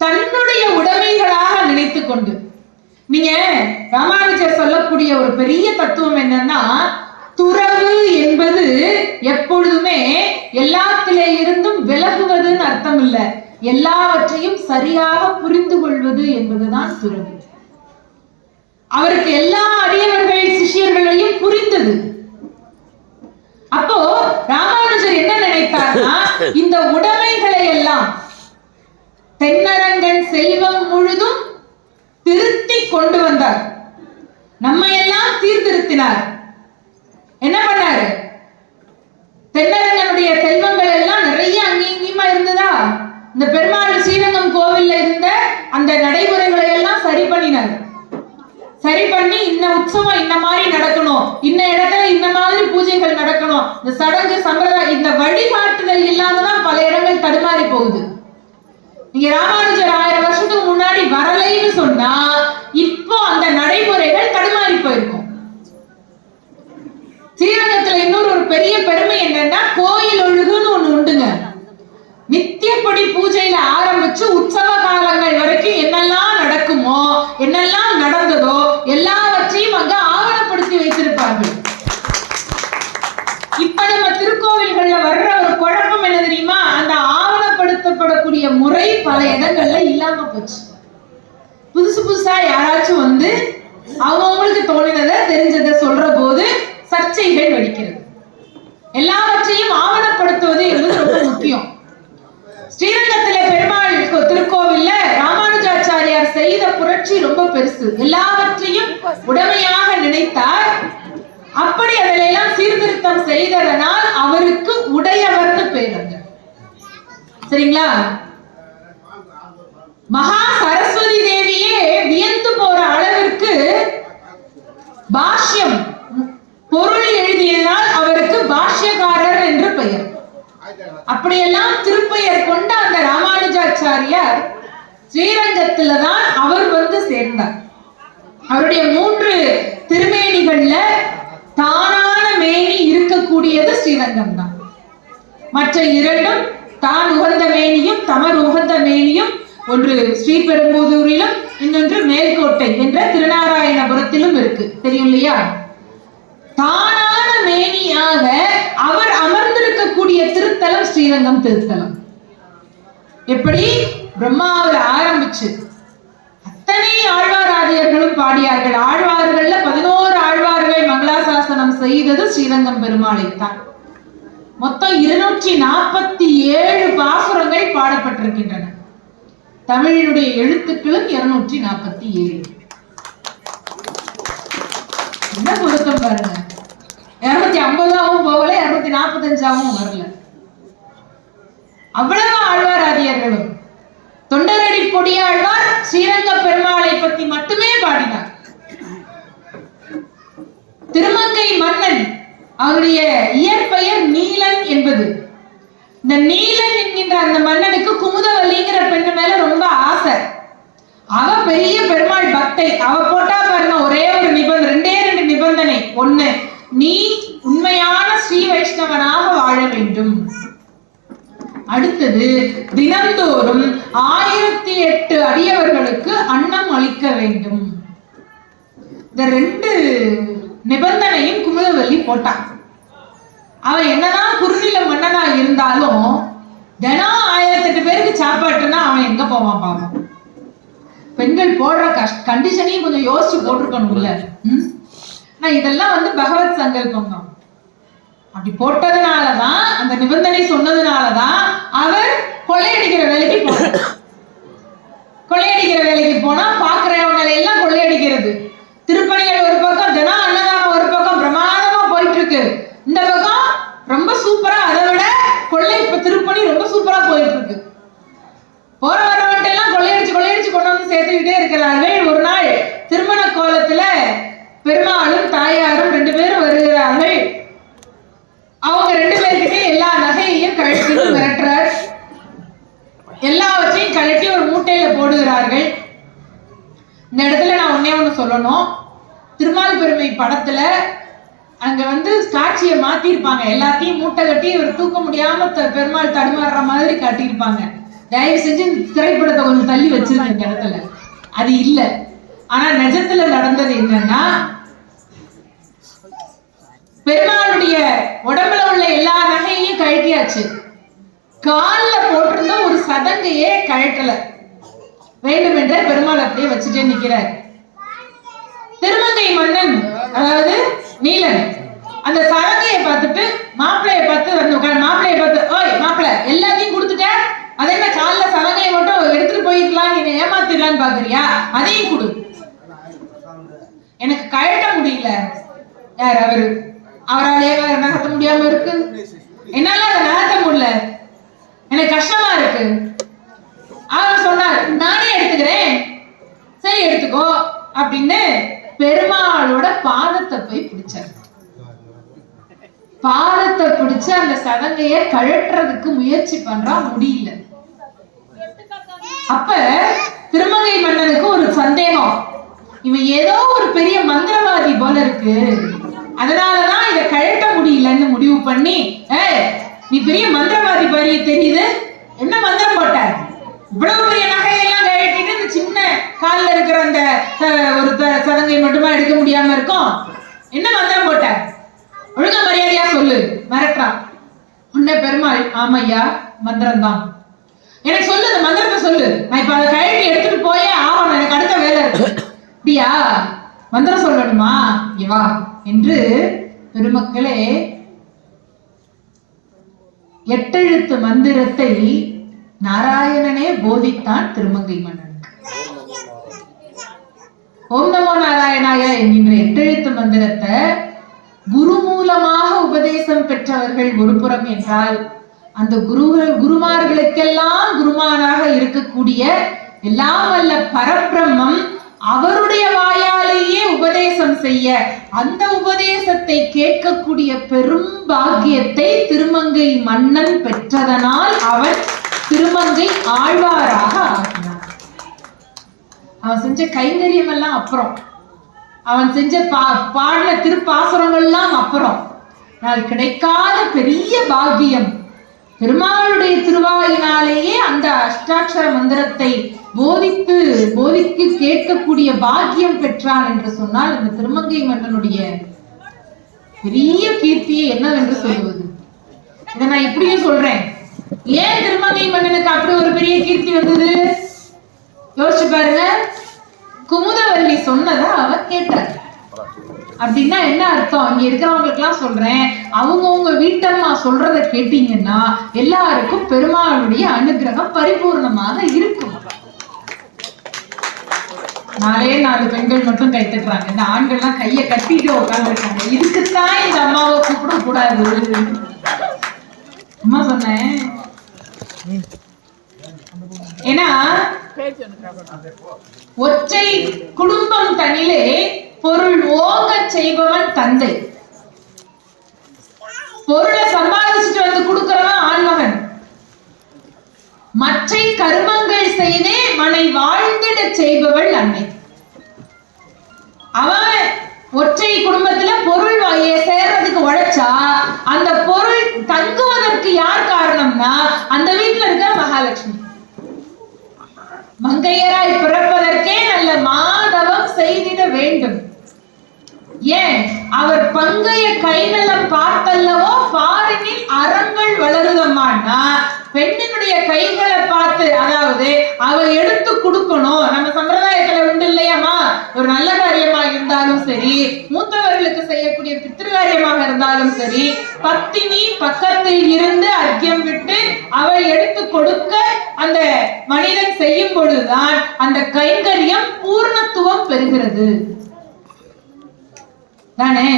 தன்னுடைய உடைமைகளாக நினைத்து கொண்டு, நீங்க ராமானுஜர் சொல்லக்கூடிய ஒரு பெரிய தத்துவம் என்னன்னா, துறவு என்பது எப்பொழுதுமே எல்லாத்திலே இருந்தும் விலகுவதுன்னு அர்த்தம் இல்ல, எல்லாவற்றையும் சரியாக புரிந்து கொள்வது என்பதுதான் துறவு. அவருக்கு எல்லா அடியவர்கள் சிஷியர்களையும் புரிந்தது. அப்போ ராமானுஜர் என்ன நினைத்தார்னா, இந்த உடைமைகளை எல்லாம் தென்னரங்கன் செல்வம் முழுதும் திருத்தி கொண்டு வந்தார். நம்ம எல்லாம் சீர்திருத்தினார். என்ன பண்ணாரு? தென்னரங்கனுடைய செல்வங்கள் எல்லாம் நிறைய அங்கேயுமா இருந்ததா, இந்த பெருமாள் ஸ்ரீரங்கம் கோவில்ல இருந்த அந்த நடைமுறைகளை எல்லாம் சரி பண்ணினார். சரி பண்ணி இந்த உற்சவம் இந்த மாதிரி நடக்கணும், இந்த இடத்துல இந்த மாதிரி பூஜைகள் நடக்கணும், இந்த சடங்கு சம்பிரதாயம், இந்த வழிகாட்டுதல் இல்லாமதான் பல இடங்கள் தடுமாறி போகுது. நீங்க ராமானுஜர் 1000 வருஷத்துக்கு முன்னாடி வரலைன்னு சொன்னா இப்போ அந்த நடைமுறைகள் தடுமாறி போயிருக்கும். ஸ்ரீரங்கத்துல இன்னொரு ஒரு பெரிய பெருமை என்னன்னா, கோயில் ஒழுகுன்னு ஒண்ணு உண்டுங்க. நித்தியப்படி பூஜையில ஆரம்பிச்சு உற்சவ காலங்கள் வரைக்கும் என்னெல்லாம் நடக்குமோ, என்னெல்லாம் நடந்ததோ எல்லாவற்றையும் அங்க ஆவணப்படுத்தி வைத்திருப்பார்கள். இப்ப நம்ம திருக்கோவில்கள்ல வர்ற ஒரு குழப்பம் என்ன தெரியுமா, அந்த ஆவணப்படுத்தப்படக்கூடிய முறை பல இடங்கள்ல இல்லாம போச்சு. புதுசு புதுசா யாராச்சும் வந்து அவங்களுக்கு தோணினதை தெரிஞ்சதை சொல்ற போது சர்ச்சைகள் வெடிக்கிறது. எல்லாவற்றையும் ஆவணப்படுத்துவது என்பது ரொம்ப முக்கியம். ஸ்ரீரங்கத்திலே பெருமாள் திருக்கோவில்ல ராமானுஜாச்சாரியார் செய்த புரட்சி ரொம்ப பெருசு. எல்லாவற்றையும் உடமையாக நினைத்தார். அப்படி அதிலெல்லாம் சீர்திருத்தம் செய்ததனால் அவருக்கு உடையவர்னு பேர். சரிங்களா? மகா சரஸ்வதி தேவியே வியந்து போற அளவிற்கு பாஷ்யம் பொருள் எழுதியதால் அவருக்கு பாஷ்யக்காரர் என்று பெயர். அப்படியெல்லாம் திருப்பெயர் கொண்ட அந்த ராமானுஜாச்சாரியார் ஸ்ரீரங்கத்தில்தான் அவர் வந்து சேர்ந்தார். அவருடைய 3 திருமேனிகள்ல தானான மேனி இருக்கக்கூடியது ஸ்ரீரங்கம் தான். மற்ற 2ம் தான் உகந்த மேனியும் தமர் உகந்த மேனியும், ஒன்று ஸ்ரீபெரும்புதூரிலும் இன்னொன்று மேல்கோட்டை என்ற திருநாராயணபுரத்திலும் இருக்கு. தெரியும் இல்லையா? தானான மேனியாக அவர் அமர்ந்திருக்கக்கூடிய திருத்தலம் ஸ்ரீரங்கம் திருத்தலம். எப்படி பிரம்மாவில் ஆரம்பிச்சு அத்தனை ஆழ்வாராதியர்களும் பாடியார்கள். ஆழ்வார்கள்ல 11 ஆழ்வார்கள் மங்களாசாசனம் செய்தது ஸ்ரீரங்கம் பெருமாளைத்தான். மொத்தம் 247 பாசுரங்கள் பாடப்பட்டிருக்கின்றன. தமிழினுடைய எழுத்துக்களும் 247. என்ன பொருத்தம் பாருங்க. 250ஆவும் போகல, 245ஆவும் வரல. அவ்வளவு ஆழ்வாராதியர்களும். தொண்டரடி பொடியாழ்வார் ஸ்ரீரங்க பெருமாளை பத்தி மட்டுமே பாடினார். திருமங்கை மன்னன், அவருடைய இயற்பெயர் நீலன் என்பது. இந்த நீலன் என்கின்ற அந்த மன்னனுக்கு குமுதவல்லிங்கிற பெண்ணு மேல ரொம்ப ஆசை. அவ பெரிய பெருமாள் பக்தை. அவ போட்டா பாருங்க ஒரே ஒரு நிபந்தனை, 2 நிபந்தனை. ஒண்ணு, நீ உண்மையான ஸ்ரீ வைஷ்ணவனாக வாழ வேண்டும். அடுத்தது, தினந்தோறும் 1008 அடியவர்களுக்கு அன்னம் அளிக்க வேண்டும். இந்த 2 நிபந்தனையும் குமுதவல்லி போட்டான். அவன் என்னதான் குறுநில மன்னனா இருந்தாலும் தினம் 1008 பேருக்கு சாப்பாட்டுன்னா அவன் எங்க போவான் பாவம். பெண்கள் போடுற கண்டிஷனையும் கொஞ்சம் யோசிச்சு போட்டிருக்கணும்ல. இதெல்லாம் வந்து பகவத் சங்கல்பம் தான். அப்படி போட்டதுனாலதான், அந்த நிபந்தனை சொன்னதுனாலதான் அவர் கொள்ளையடிக்கிற வேலைக்கு போனார். கொள்ளையடிக்கிற வேலைக்கு போனா பாக்குறவங்க எல்லாம் கொள்ளையடிக்கிறது. திருப்பணிகள் ஒரு பக்கம், தினம் அன்னதானம் ஒரு பக்கம் பிரமாதமா போயிட்டு இருக்கு. இந்த பக்கம் ரொம்ப சூப்பரா, அதை விட கொள்ளை திருப்பணி ரொம்ப சூப்பரா போயிட்டு இருக்கு. பெருமாளும் தாயாரும் 2 பேரும் வருகிறார்கள். அவங்க 2 பேர்கிட்ட எல்லா நகையையும் கழட்டி மிரட்டுறார். எல்லாவற்றையும் கழட்டி ஒரு மூட்டையில போடுகிறார்கள். இந்த இடத்துல நான் ஒண்ணு சொல்லணும். திருமால் பெருமை படத்துல அங்க காட்சியை மாத்திருப்பாங்க. எல்லாத்தையும் மூட்டை கட்டி ஒரு தூக்க முடியாம பெருமாள் தடுமாறுற மாதிரி காட்டியிருப்பாங்க. தயவு செஞ்சு திரைப்படத்தை கொஞ்சம் தள்ளி வச்சிருங்க இந்த இடத்துல. அது இல்ல. ஆனா நிஜத்துல நடந்தது என்னன்னா, பெருமாளுடைய உடம்புல உள்ள எல்லா நகையையும் கழட்டியாச்சு. கால்ல போட்டிருந்த ஒரு சதங்கையே கழட்டல. வேண்டுமென்றே பெருமாள் அப்படியே வச்சுட்டே நிக்கிறார். திருமங்கை மன்னன், அதாவது நீலன், அந்த சதங்கையை பார்த்துட்டு மாப்பிள்ளைய பார்த்து ஓய் மாப்பிள்ளை, எல்லாத்தையும் கொடுத்துட்ட, அதே என்ன கால்ல சதங்கையை மட்டும் எடுத்துட்டு போயிருக்கலாம், நீ ஏமாத்திடலான்னு பாக்குறியா? அதையும் கொடு. எனக்கு கழட்ட முடியல. யார் அவரு? அவராலே வேற நகர்த்த முடியாம இருக்கு. என்னால அதை நகர்த்த முடியல, எனக்கு கஷ்டமா இருக்கு. அவர் சொன்னார், நானே எடுத்துக்கிறேன். சரி எடுத்துக்கோ அப்படின்னு பெருமாளோட பாதத்தை போய் பிடிச்சார். பாதத்தை பிடிச்சு அந்த சதங்கைய கழட்டுறதுக்கு முயற்சி பண்றா, முடியல. அப்ப திருமங்கை மன்னனுக்கு ஒரு சந்தேகம், இவன் ஏதோ ஒரு பெரிய மந்திரவாதி போல இருக்கு, அதனாலதான் இதை கழட்ட முடியலன்னு முடிவு பண்ணி, நீ பெரிய மந்திரவாதி பாரிய தெரியுது, என்ன மந்திரம் போட்ட? இவ்வளவு பெரிய நகையெல்லாம் கழட்டிட்டு இந்த சின்ன காலில் இருக்கிற அந்த ஒரு சதங்கை மட்டுமா எடுக்க முடியாம இருக்கும், என்ன மந்திரம் போட்ட? ஒழுங்கா மரியாதையா சொல்லு. மிரட்டுறான். உன்ன பெருமாள், ஆமையா மந்திரம் தான், எனக்கு சொல்லு, அந்த மந்திரத்தை சொல்லு, நான் இப்ப அதை கழட்டி எடுத்துட்டு போயே ஆகணும், எனக்கு அடுத்த வேலை இருக்கு. அப்படியா, மந்திரம் சொல்லணுமா, இவா என்று பெருமக்களே 8 எழுத்து மந்திரத்தை நாராயணனே போதித்தான் திருமங்கை மன்னனுக்கு. ஓம் நமோ நாராயணாய என்கின்ற 8 எழுத்து மந்திரத்தை குரு மூலமாக உபதேசம் பெற்றவர்கள் ஒரு புறம் என்றால், அந்த குருமார்களுக்கெல்லாம் குருமானாக இருக்கக்கூடிய எல்லாம் வல்ல பரபிரம்மம் அவருடைய வாயாலேயே உபதேசம் செய்ய, அந்த உபதேசத்தை கேட்கக்கூடிய பெரும் பாக்கியத்தை திருமங்கை மன்னன் பெற்றதனால் அவன் திருமங்கை ஆழ்வாராக ஆகினான். அவன் செஞ்ச கைங்கரியம் எல்லாம் அப்புறம், அவன் செஞ்ச பாடின திருப்பாசுரங்கள்லாம் அப்புறம். நான் கிடைக்காத பெரிய பாக்கியம் பெருமாளுடைய திருவாயினாலேயே அந்த அஷ்டாட்சர மந்திரத்தை போதிக்கு கேட்கக்கூடிய பாக்கியம் பெற்றான் என்று சொன்னால், இந்த திருமங்கை மன்னனுடைய பெரிய கீர்த்தியை என்னவென்று சொல்லுவது? இதை நான் இப்படியும் சொல்றேன், ஏன் திருமங்கை மன்னனுக்கு அப்படி ஒரு பெரிய கீர்த்தி வந்தது யோசிச்சு பாருங்க. குமுதவல்லி சொன்னதை அவன் கேட்டார். அப்படின்னா என்ன அர்த்தம்? இங்க இருக்கிறவங்களுக்கு எல்லாம் சொல்றேன், அவங்கவுங்க வீட்டம்மா சொல்றதை கேட்டீங்கன்னா எல்லாருக்கும் பெருமாளுடைய அனுகிரகம் பரிபூர்ணமாக இருக்கும். 4 பெண்கள் மட்டும் கை தட்டுறாங்க, இந்த ஆண்கள்லாம் கையை கட்டிட்டு உட்காந்துருக்காங்க. இதுக்குத்தான் இந்த அம்மாவை கூப்பிட கூடாது. அம்மா சொன்னேன், ஏன்னா ஒற்றை குடும்பம் தனிலே பொருள் ஓங்க செய்பவன் தந்தை. பொருளை சம்பாதிச்சுட்டு வந்து கொடுக்கிறவன் ஆண்மகன். மற்ற கர்மங்கள் செய்தே மனை வாழ்ந்திட செய்பவள் அன்னை. அவன் ஒற்றை குடும்பத்துல பொருள் சேர்றதுக்கு உழைச்சா, அந்த பொருள் தங்குவதற்கு யார் காரணம்னா அந்த வீட்டுல இருக்க மகாலட்சுமி. மங்கையராய் பிறப்பதற்கே நல்ல மாதவம் செய்திட வேண்டும். ஏன்? அவர் பங்கைய கைநலம் பார்த்தல்லவோ பாரினில் அறங்கள் வளருதம்மான்னா, பெண்ணினுடைய கைகளை பார்த்து, அதாவது அவ எடுத்து கொடுக்கணும். நம்ம சம்பிரதாயத்துல உண்டு இல்லையாமா, ஒரு நல்ல காரியமா இருந்தாலும் சரி, மூத்தவர்களுக்கு செய்யக்கூடிய பித்திருக்காரியமாக இருந்தாலும் சரி, பத்தினி பக்கத்தில் இருந்து அர்க்கியம் விட்டு அவள் எடுத்து கொடுக்க அந்த மனிதன் செய்யும் பொழுதுதான் அந்த கைங்கரியம் பூர்ணத்துவம் பெறுகிறது தானே.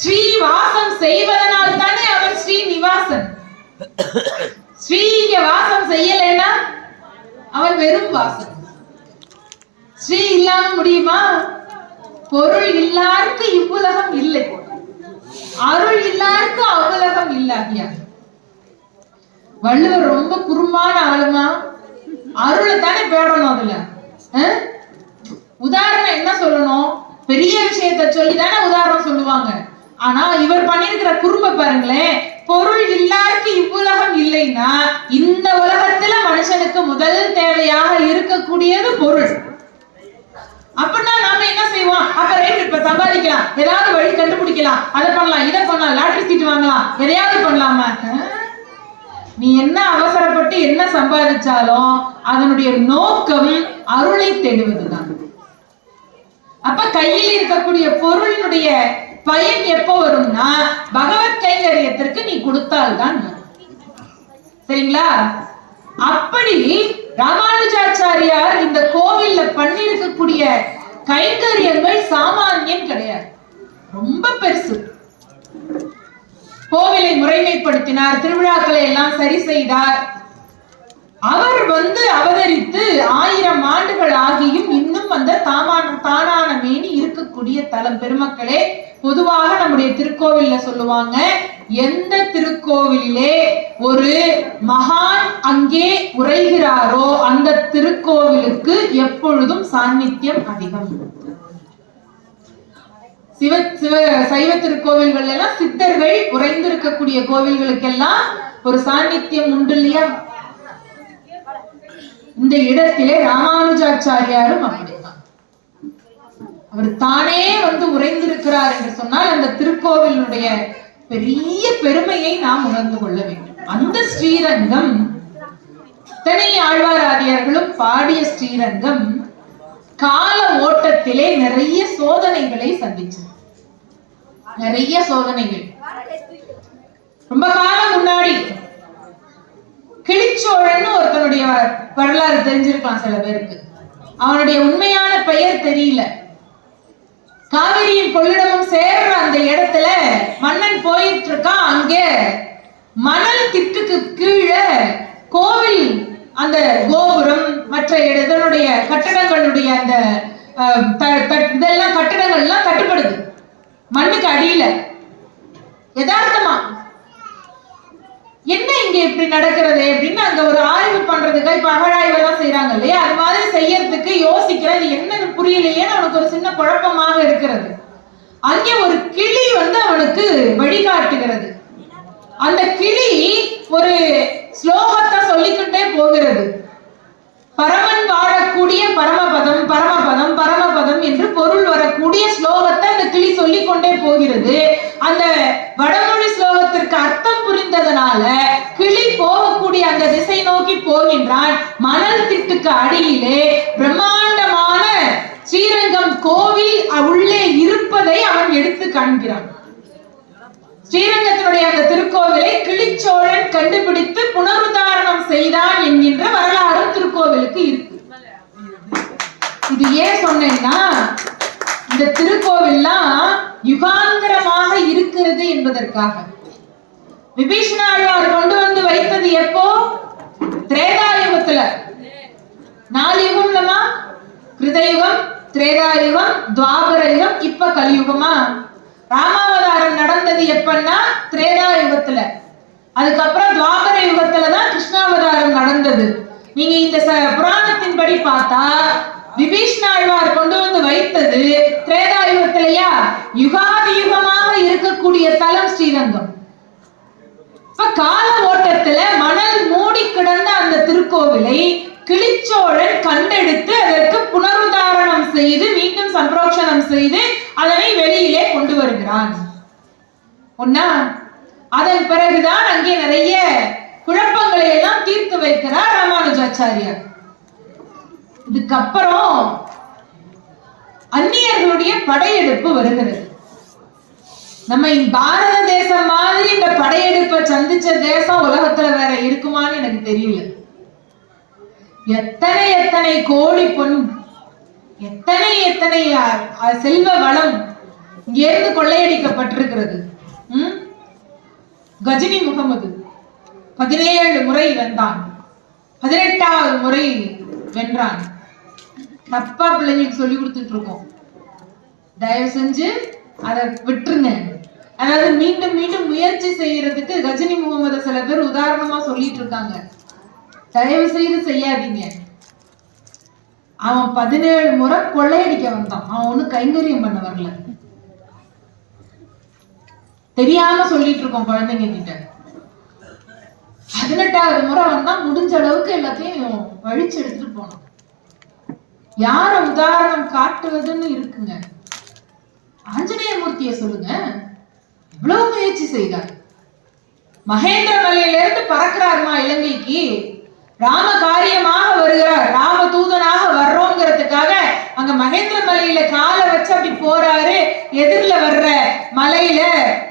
ஸ்ரீவாசம் செய்வதனால் தானே அவன் ஸ்ரீனிவாசன். ஸ்ரீ இங்க வாசம் செய்யலைன்னா அவன் வெறும் வாசன். ஸ்ரீ இல்லாம முடியுமா? பொருள் இல்லாருக்கு இவ்வுலகம் இல்லை, அருள் இல்லாருக்கு அவ்வுலகம் இல்லாதியா. வள்ளுவர் ரொம்ப குறும்பான ஆளுமா, அருளை தானே பேடணும். அதுல உதாரணம் என்ன சொல்லணும், பெரிய விஷயத்த சொல்லி தானே உதாரணம் சொல்லுவாங்க. ஆனா இவர் பண்ணிருக்கிற குறும்ப பாருங்களேன், பொருள் இல்லாருக்கு இவ்வுலகம் இல்லைன்னா இந்த உலகத்துல மனுஷனுக்கு முதல் தேவையாக இருக்கக்கூடியது பொருள். அப்படின்னா நாம என்ன செய்வோம், அப்ப ரேட் இப்ப சம்பாதிக்கலாம், ஏதாவது வழி கண்டுபிடிக்கலாம், அதை பண்ணலாம், இதை பண்ணலாம், லாட்டரி சீட் வாங்கலாம், எதையாவது பண்ணலாமா? நீ என்ன அவசரப்பட்டு என்ன சம்பாதிச்சாலும் அதனுடைய நோக்கம் அருளை தேடுவதுதான். அப்ப கையில் இருக்கக்கூடிய பொருளினுடைய பயன் எப்போ வரும்னா பகவத் கைங்கரியத்திற்கு நீ கொடுத்தால்தான். சரிங்களா? அப்படி ராமானுஜாச்சாரியார் இந்த கோவில்ல பண்ணிருக்கக்கூடிய கைங்கரியங்கள் சாமானியம் கிடையாது, ரொம்ப பெருசு. கோவிலை முறைமைப்படுத்தினார், திருவிழாக்களை எல்லாம் சரி செய்தார். அவர் அவதரித்து 1000 ஆண்டுகள் ஆகியும் இன்னும் அந்த தானான மேனி இருக்கக்கூடிய தலம். பெருமக்களே, பொதுவாக நம்முடைய திருக்கோவில்ல சொல்லுவாங்க, எந்த திருக்கோவிலே ஒரு மகான் அங்கே உரைகிறாரோ அந்த திருக்கோவிலுக்கு எப்பொழுதும் சாநித்தியம் அதிகம். சைவ திருக்கோவில்கள் எல்லாம் சித்தர்கள் உறைந்திருக்கக்கூடிய கோவில்களுக்கெல்லாம் ஒரு சாநித்தியம் உண்டு இல்லையா? இந்த இடத்திலே ராமானுஜாச்சாரியாரும் அப்படித்தான். அவர் தானே உறைந்திருக்கிறார் என்று சொன்னால் அந்த திருக்கோவிலுடைய பெரிய பெருமையை நாம் உணர்ந்து கொள்ள வேண்டும். அந்த ஸ்ரீரங்கம், இத்தனை ஆழ்வாராதியர்களும் பாடிய ஸ்ரீரங்கம் கால ஓட்டத்திலே நிறைய சோதனைகளை சந்திச்சது. நிறைய சோதனைகள். ரொம்ப காலம் முன்னாடி கிளிச்சோழன் ஒருத்தனுடைய வரலாறு தெரிஞ்சிருக்கலாம் சில பேருக்கு. அவனுடைய உண்மையான பெயர் தெரியல. காவிரியின் கொள்ளிடமும் சேர்ற அந்த இடத்துல மன்னன் போயிட்டு இருக்கான். அங்கே மணல் திட்டுக்கு கீழே கோவில், அந்த கோபுரம், மற்ற இதனுடைய கட்டடங்களுடைய அந்த இதெல்லாம் கட்டடங்கள்லாம் கட்டுப்படுது மண்ணுக்கு அடியில. யதார்த்தமா என்ன இங்க இப்படி நடக்கிறது அப்படின்னு அங்க ஒரு ஆய்வு பண்றதுக்கு, இப்ப அகழாய்வு எல்லாம் செய்யறாங்க இல்லையா, அது மாதிரி செய்யறதுக்கு யோசிக்கிறது, என்னன்னு புரியலையே, அவனுக்கு ஒரு சின்ன குழப்பமாக இருக்கிறது. அங்கே ஒரு கிளி அவனுக்கு வழிகாட்டுகிறது. அந்த கிளி ஒரு ஸ்லோகத்தை சொல்லிக்கிட்டே போகிறது. பரமன் வாழக்கூடிய பரமபதம் பரமபதம் பரமபதம் என்று பொருள் வரக்கூடிய ஸ்லோகத்தை அந்த கிளி சொல்லிக் கொண்டே போகிறது. அந்த வடமொழி ஸ்லோகத்திற்கு அர்த்தம் புரிந்ததனால கிளி போகக்கூடிய அந்த திசை நோக்கி போகின்றான். மணல் திட்டுக்கு அடியிலே பிரம்மாண்டமான ஸ்ரீரங்கம் கோவில் உள்ளே இருப்பதை அவன் எடுத்து காண்கிறான். ஸ்ரீரங்கத்தினுடைய அந்த திருக்கோவிலை கிளிச்சோழன் கண்டுபிடித்து புனருத்தாரணம் செய்தான் என்கின்ற வரலாறு திருக்கோவிலுக்கு இருக்கு. இது ஏன் சொன்னேன்னா, இந்த திருக்கோவில்லாம் யுகாந்தரமாக இருக்கிறது என்பதற்காக. விபீஷண ஆழ்வார் கொண்டு வைத்தது எப்போ? திரேதாயுகத்துல. 4 யுகம்லமா, கிருதயுகம், திரேதாயுகம், துவாபர யுகம், இப்ப கலியுகமா. ராமாவதாரம் நடந்தது எப்பன்னா திரேதாயுகத்துல. அதுக்கப்புறம் துவாபர யுகத்துலதான் கிருஷ்ணாவதாரம் நடந்தது. நீங்க இந்த புராணத்தின் படி பார்த்தா விபீஷண ஆழ்வார் கொண்டு வைத்தது திரேதாயுகத்திலையா? யுகாதி யுகமாக இருக்கக்கூடிய தலம் ஸ்ரீரங்கம். இப்ப கால ஓட்டத்துல மணல் மூடி கிடந்த அந்த திருக்கோவிலை கிளிச்சோழன் கண்டெடுத்து அதற்கு புனருத்தாரணம் செய்து மீண்டும் சம்பிரோக்ஷணம் செய்து அதனை வெளியிலே கொண்டு வருகிறான். ஒன்னா, அதன் பிறகுதான் அங்கே நிறைய குழப்பங்களை எல்லாம் தீர்த்து வைக்கிறார் ராமானுஜாச்சாரியார். இதுக்கப்புறம் அந்நியர்களுடைய படையெடுப்பு வருகிறது. நம்ம பாரத தேசம் மாதிரி இந்த படையெடுப்பை சந்திச்ச தேசம் உலகத்துல வேற இருக்குமான்னு எனக்கு தெரியல. எத்தனை எத்தனை கோடி பொன், எத்தனை எத்தனை செல்வ வளம் இங்கிருந்து கொள்ளையடிக்கப்பட்டிருக்கிறது. கஜினி முகமது 17 முறை வென்றான், 18வது முறை வென்றான். தப்பா பிள்ளைங்களுக்கு சொல்லி கொடுத்துட்டு இருக்கோம். தயவு செஞ்சு அதை விட்டுருங்க. அதாவது மீண்டும் மீண்டும் முயற்சி செய்யறதுக்கு கஜினி முகமது சில பேர் உதாரணமா சொல்லிட்டு இருக்காங்க. தயவு செய்து செய்யாதீங்க. அவன் 17 முறை கொள்ளையடிக்க வந்தான். அவன் ஒண்ணு கைங்கரியம் பண்ண வரல. தெரியாம சொல்லிட்டு இருக்கோம் குழந்தைங்க கிட்ட. 18வது முறை வந்தா முடிஞ்ச அளவுக்கு எல்லாத்தையும் வழிச்சு எடுத்துட்டு போனான். யார உதாரணம் காட்டுவதுன்னு இருக்குங்க. ஆஞ்சநேய மூர்த்திய சொல்லுங்க, எவ்வளவு முயற்சி செய்தார். மகேந்திர மலையில இருந்து பறக்கிறாருமா இலங்கைக்கு. ராம காரியமாக வருகிறார், ராம தூதனாக வர்றோங்கிறதுக்காக அங்க மகேந்திர மலையில காலை வச்சு அப்படி போறாரு. எதிரில வர்ற மலையில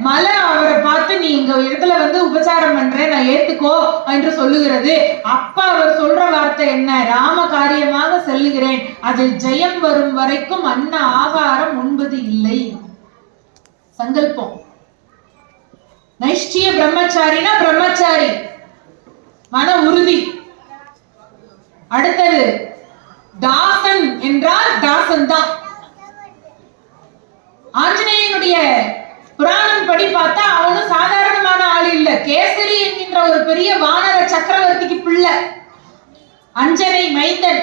மலை அவரை பார்த்து நீ இங்க இடத்துல வந்து உபச்சாரம் பண்றேன், நான் ஏத்துக்கோ என்று சொல்லுகிறது. அப்ப அவர் சொல்ற வார்த்தை என்ன? ராம காரியமாக செல்லுகிறேன், அதில் ஜெயம் வரும் வரைக்கும் அன்ன ஆகாரம் உண்பது இல்லை. சங்கல்பம். நைஷ்டிய பிரம்மச்சாரினா பிரம்மச்சாரி, மன உறுதி. அடுத்தது தாசன் என்றால் தாசன் தான். ஆஞ்சநேயனுடைய புராணம் படி பார்த்தா அவனும் சாதாரணமான ஆள் இல்ல. கேசரி என்கின்ற ஒரு பெரிய வானர சக்கரவர்த்திக்கு பிள்ளை, அஞ்சனை மைந்தன்,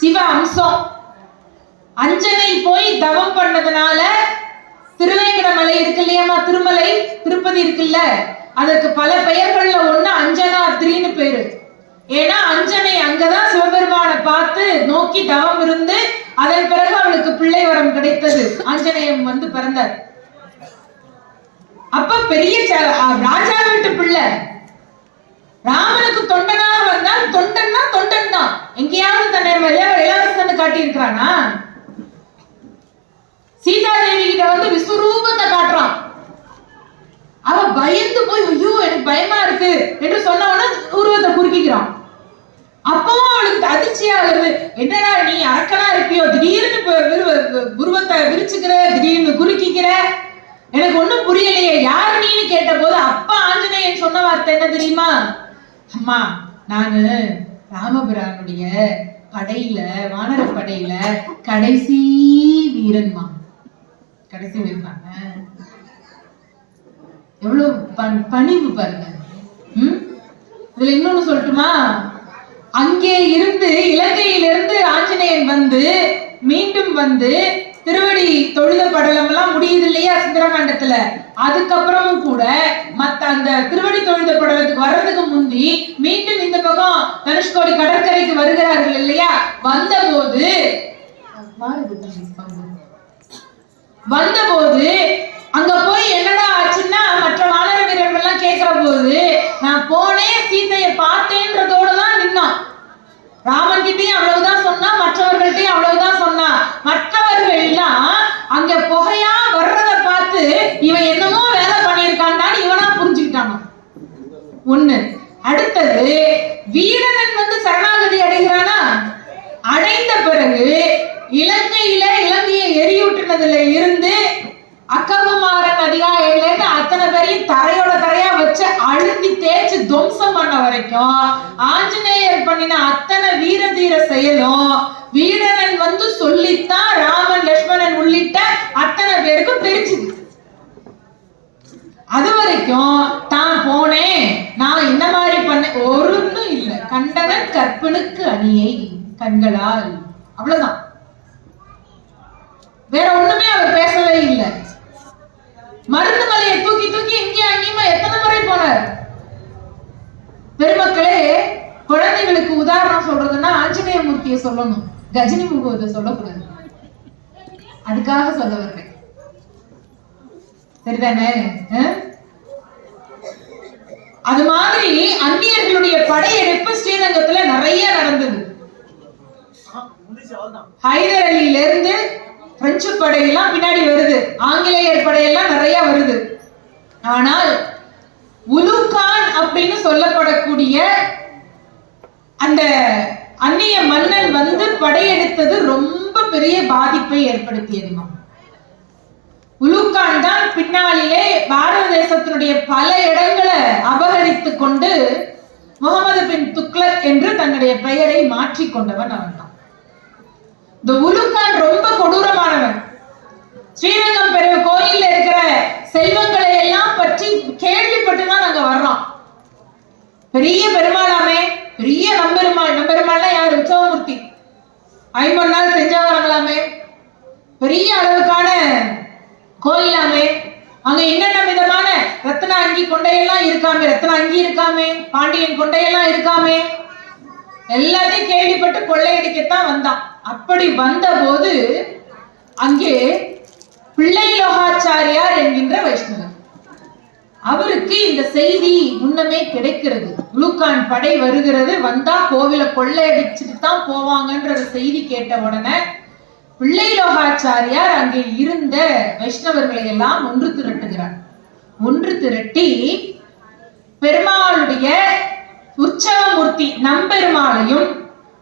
சிவ அம்சம். அஞ்சனை போய் தவம் பண்ணதுனால திருவேங்கட மலை இருக்கு இல்லையாமா, திருமலை திருப்பதி இருக்குல்ல, அதற்கு பல பெயர்கள்ல ஒண்ணு அஞ்சனாத்ரின்னு பேரு. ஏன்னா அஞ்சனை அங்கதான் சிவபெருமானை பார்த்து நோக்கி தவம் இருந்து அதன் பிறகு அவளுக்கு பிள்ளை வரம் கிடைத்தது. ஆஞ்சநேயம் வந்து பிறந்தார். அப்ப பெரிய ராஜா வீட்டு பிள்ளை. ராமனுக்கு தொண்டனாக வந்தால் தொண்டன்னா தொண்டன் தான். எங்கேயாவது தன்னை இளவரசன் காட்டி இருக்கிறானா? சீதா தேவி கிட்ட வந்து விஸ்வரூபத்தை காட்டுறான். அவ பயந்து போய் ஐயோ எனக்கு பயமா இருக்கு என்று சொன்னவன உருவத்தை குறுக்கிக்கிறான். அப்பவும் அவளுக்கு அதிர்ச்சியா வருது. என்னடா நீ அரக்கனா இருப்பியோ, திடீர்னு உருவத்தை விரிச்சுக்கிற, திடீர்னு குறுக்கிக்கிற, எனக்கு ஒண்ணும் புரியலையே, யாரு நீன்னு கேட்ட போது அப்பா ஆஞ்சநேயன் சொன்ன வார்த்தை என்ன தெரியுமா? அம்மா, நானு ராமபிரானுடைய படையில, வானர படையில கடைசி வீரன்மா. கடைசி வீரன். எவ்வளவு பணிவு பாருங்க. இதுல இன்னொன்னு சொல்லட்டுமா? அங்கே இருந்து இலங்கையிலிருந்து ஆஞ்சநேயன் வந்து மீண்டும் வந்து திருவடி தொழுத படலம் எல்லாம் முடியுது இல்லையா சுந்தரகாண்டத்துல. அதுக்கப்புறமும் கூட மத்த அந்த திருவடி தொழுத படலத்துக்கு வர்றதுக்கு முந்தி மீண்டும் இந்த பக்கம் தனுஷ்கோடி கடற்கரைக்கு வருகிறார்கள் இல்லையா. வந்தபோது அங்க போய் என்னடா ஆச்சுன்னா மற்ற வானர வீரர்கள் எல்லாம் கேட்கிற போது நான் போனேன் சீதையை பார்த்தேன்றதோட தான் நின்னான். ராமன் கிட்டையும் அவ்வளவுதான் சொன்னா, மற்றவர்கள்ட்டையும் அவ்வளவுதான் சொன்னா. மற்றவர்கள் எல்லாம் அங்க புகையா வர்றத பார்த்து இவன் என்னமோ வேலை பண்ணியிருக்கான்டான்னு இவனா புரிஞ்சுக்கிட்டான். ஒண்ணு. அடுத்தது வீரனன் வந்து சரணாகதி அடைகிறானா, அடைந்த பிறகு இலங்கையை எரியூட்டினதுல இருந்து அக்ககுமாரன் அதிகாரில அத்தனை பேரையும் தரையோட தரையா வச்சு அழுத்தி தேய்ச்சி துவம்சம் பண்ண வரைக்கும் ஆஞ்சநேயர் பண்ணின அத்தனை வீர தீர செயலும் வீரனன் வந்து சொல்லித்தான் ராமன் லட்சுமணன் உள்ளிட்ட அத்தனை பேருக்கும் தெரிஞ்சுது. அது வரைக்கும் தான் போனேன், நான் இந்த மாதிரி பண்ண ஒன்னும் இல்லை. கண்டனன் கற்பனுக்கு அணியை கண்களால், அவ்வளவுதான். வேற ஒண்ணுமே அவர் பேசவே இல்லை. மருந்து மலையை தூக்கி தூக்கி இங்கே அங்கேயுமா எத்தனை முறை போனார். பெருமக்களே, குழந்தைகளுக்கு உதாரணம் சொல்றதுன்னா ஆஞ்சநேய மூர்த்தியை சொல்லணும், கஜினி முகத்தை சொல்லக்கூடாது. அதுக்காக சொல்ல வர்றேன், சரிதானே? அது மாதிரி அந்நியர்களுடைய படையெடுப்பு ஸ்ரீரங்கத்துல நிறைய நடந்தது. ஹைதர் அலியில இருந்து பிரெஞ்சு படையெல்லாம் பின்னாடி வருது, ஆங்கிலேயர் படையெல்லாம் நிறைய வருது. ஆனால் உலுகான் அப்படின்னு சொல்லப்படக்கூடிய அந்த அந்நிய மன்னன் வந்து படையெடுத்தது ரொம்ப பெரிய பாதிப்பை ஏற்படுத்தியதுமா. உலுகான் தான் பின்னாளிலே பாரத தேசத்தினுடைய பல இடங்களை அபகரித்து கொண்டு முகமது பின் துக்ளக் என்று தன்னுடைய பெயரை மாற்றிக் கொண்டவன் அவன் தான். இந்த உலுகான் ரொம்ப கொடூரமானவன். ஸ்ரீரங்கம் பெரிய கோயில்ல இருக்கிற செல்வங்களை எல்லாம் பற்றி கேள்விப்பட்டுதான் நாங்க வர்றோம். பெரிய பெருமாளாமே, பெரிய நம்பெருமாள்னா யாரு? உற்சவமூர்த்தி. 50 நாள் செஞ்சவங்களாமே, பெரிய அளவுக்கான கோயிலாமே. அங்க என்னென்ன விதமான ரத்ன அங்கி கொண்டையெல்லாம் இருக்காமே, ரத்ன அங்கி இருக்காமே, பாண்டியன் கொண்டையெல்லாம் இருக்காமே, எல்லாத்தையும் கேள்விப்பட்டு கொள்ளையடிக்கத்தான் வந்தான். அப்படி வந்த போது அங்கே பிள்ளைலோகாச்சாரியார் என்கின்ற வைஷ்ணவர், அவருக்கு இந்த செய்தி முன்னமே கிடைக்கிறது. உலுக்கான் படை வருகிறது, வந்தா கோவில கொள்ளையடிச்சுட்டு தான் போவாங்கன்ற செய்தி கேட்ட உடனே பிள்ளைலோகாச்சாரியார் அங்கே இருந்த வைஷ்ணவர்களை எல்லாம் ஒன்று திரட்டுகிறார். ஒன்று திரட்டி பெருமாளுடைய உற்சவமூர்த்தி நம்பெருமாளையும்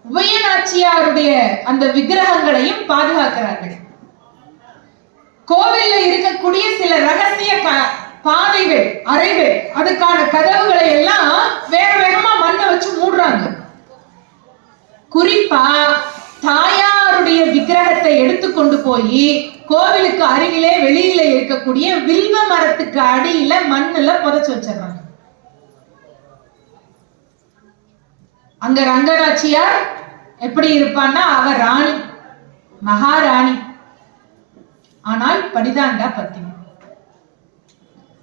உபயநாச்சியாருடைய அந்த விக்கிரகங்களையும் பாதுகாக்கிறார்கள். கோவில்ல இருக்கக்கூடிய சில ரகசிய பாதைகள், அறைகள், அதுக்கான கதவுகளை எல்லாம் வேக வேகமா மண்ணை வச்சு மூடுறாங்க. குறிப்பா தாயாருடைய விக்கிரகத்தை எடுத்துக்கொண்டு போய் கோவிலுக்கு அருகிலே வெளியில இருக்கக்கூடிய வில்வ மரத்துக்கு அடியில மண்ணுல புதைச்சு வச்சிடறாங்க. அங்க ரங்கநாச்சியார் எப்படி இருப்பான்னா, அவ ராணி, மகாராணி, ஆனால் படிதாண்டா பத்தினி.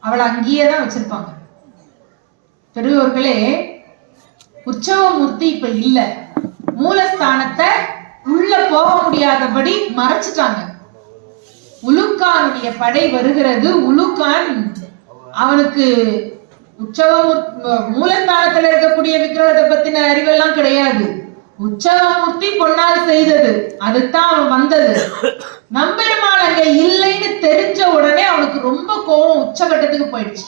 அவளை அங்கேயேதான் வச்சிருப்பாங்க. பெரியோர்களே, உற்சவமூர்த்தி இப்ப இல்ல, மூலஸ்தானத்தை உள்ள போக முடியாதபடி மறைச்சிட்டாங்க. உலுக்கானுடைய படை வருகிறது. உலுக்கான் அவனுக்கு மூலஸ்தானத்துல இருக்கக்கூடிய விக்கிரகத்தை பத்தின அறிவெல்லாம் கிடையாது. உற்சவமூர்த்தி பொன்னால் செய்தது, அதுதான் அவன் வந்தது. நம்பெருமாள் அங்க இல்லைன்னு தெரிஞ்ச உடனே அவனுக்கு ரொம்ப கோபம் உச்சகட்டத்துக்கு போயிடுச்சு.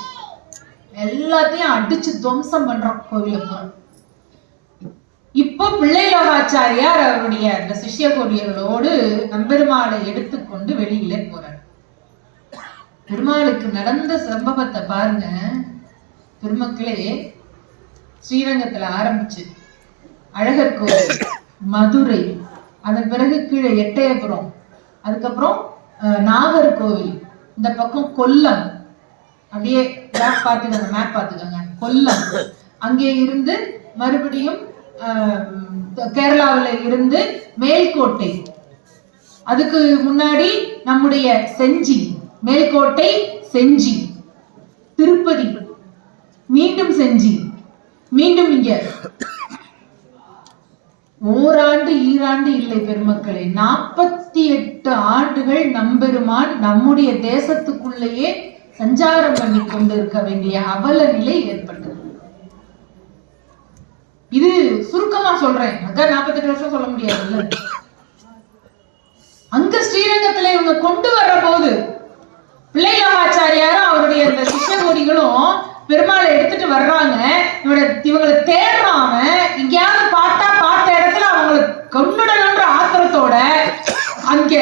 எல்லாத்தையும் அடிச்சு துவம்சம் பண்றான் கோவில போறான். இப்போ பிள்ளைலோகாச்சாரியார் அவருடைய அந்த சிஷ்ய கோடியர்களோடு நம்பெருமாளை எடுத்துக்கொண்டு வெளியில போறார். பெருமாளுக்கு நடந்த சம்பவத்தை பாருங்க பெருமக்களே. ஸ்ரீரங்கத்துல ஆரம்பிச்சு அழகர் கோவில், மதுரை, அதன் பிறகு கீழே எட்டயபுரம், அதுக்கப்புறம் நாகர்கோவில், இந்த பக்கம் கொல்லம், அப்படியே மேப் பார்த்துக்கோங்க கொல்லம், அங்கே இருந்து மறுபடியும் கேரளாவில இருந்து மேல்கோட்டை, அதுக்கு முன்னாடி நம்முடைய செஞ்சி, மேல்கோட்டை, செஞ்சி, திருப்பதி, மீண்டும் செஞ்சி, மீண்டும் இங்க. ஓராண்டு ஈராண்டு இல்லை பெருமக்களே, 48 ஆண்டுகள் நம்பெருமான் நம்முடைய தேசத்துக்குள்ளேயே சஞ்சாரம் பண்ணி கொண்டிருக்க வேண்டிய அவல நிலை ஏற்பட்டது. இது சுருக்கமா சொல்றேன், 48 வருஷம் சொல்ல முடியாது. அங்க ஸ்ரீரங்கத்துல இவங்க கொண்டு வர்ற போது பிள்ளைலோகாச்சாரியாரும் அவருடைய அந்த சிஷ்யகோடிகளும் பெருமாளை எடுத்துட்டு வர்றாங்க. இவங்களை தேடுறாம எங்கேயாவது பார்த்தா பார்த்த இடத்துல அவங்களை கொன்னுடணும்ன்ற ஆத்திரத்தோட அங்க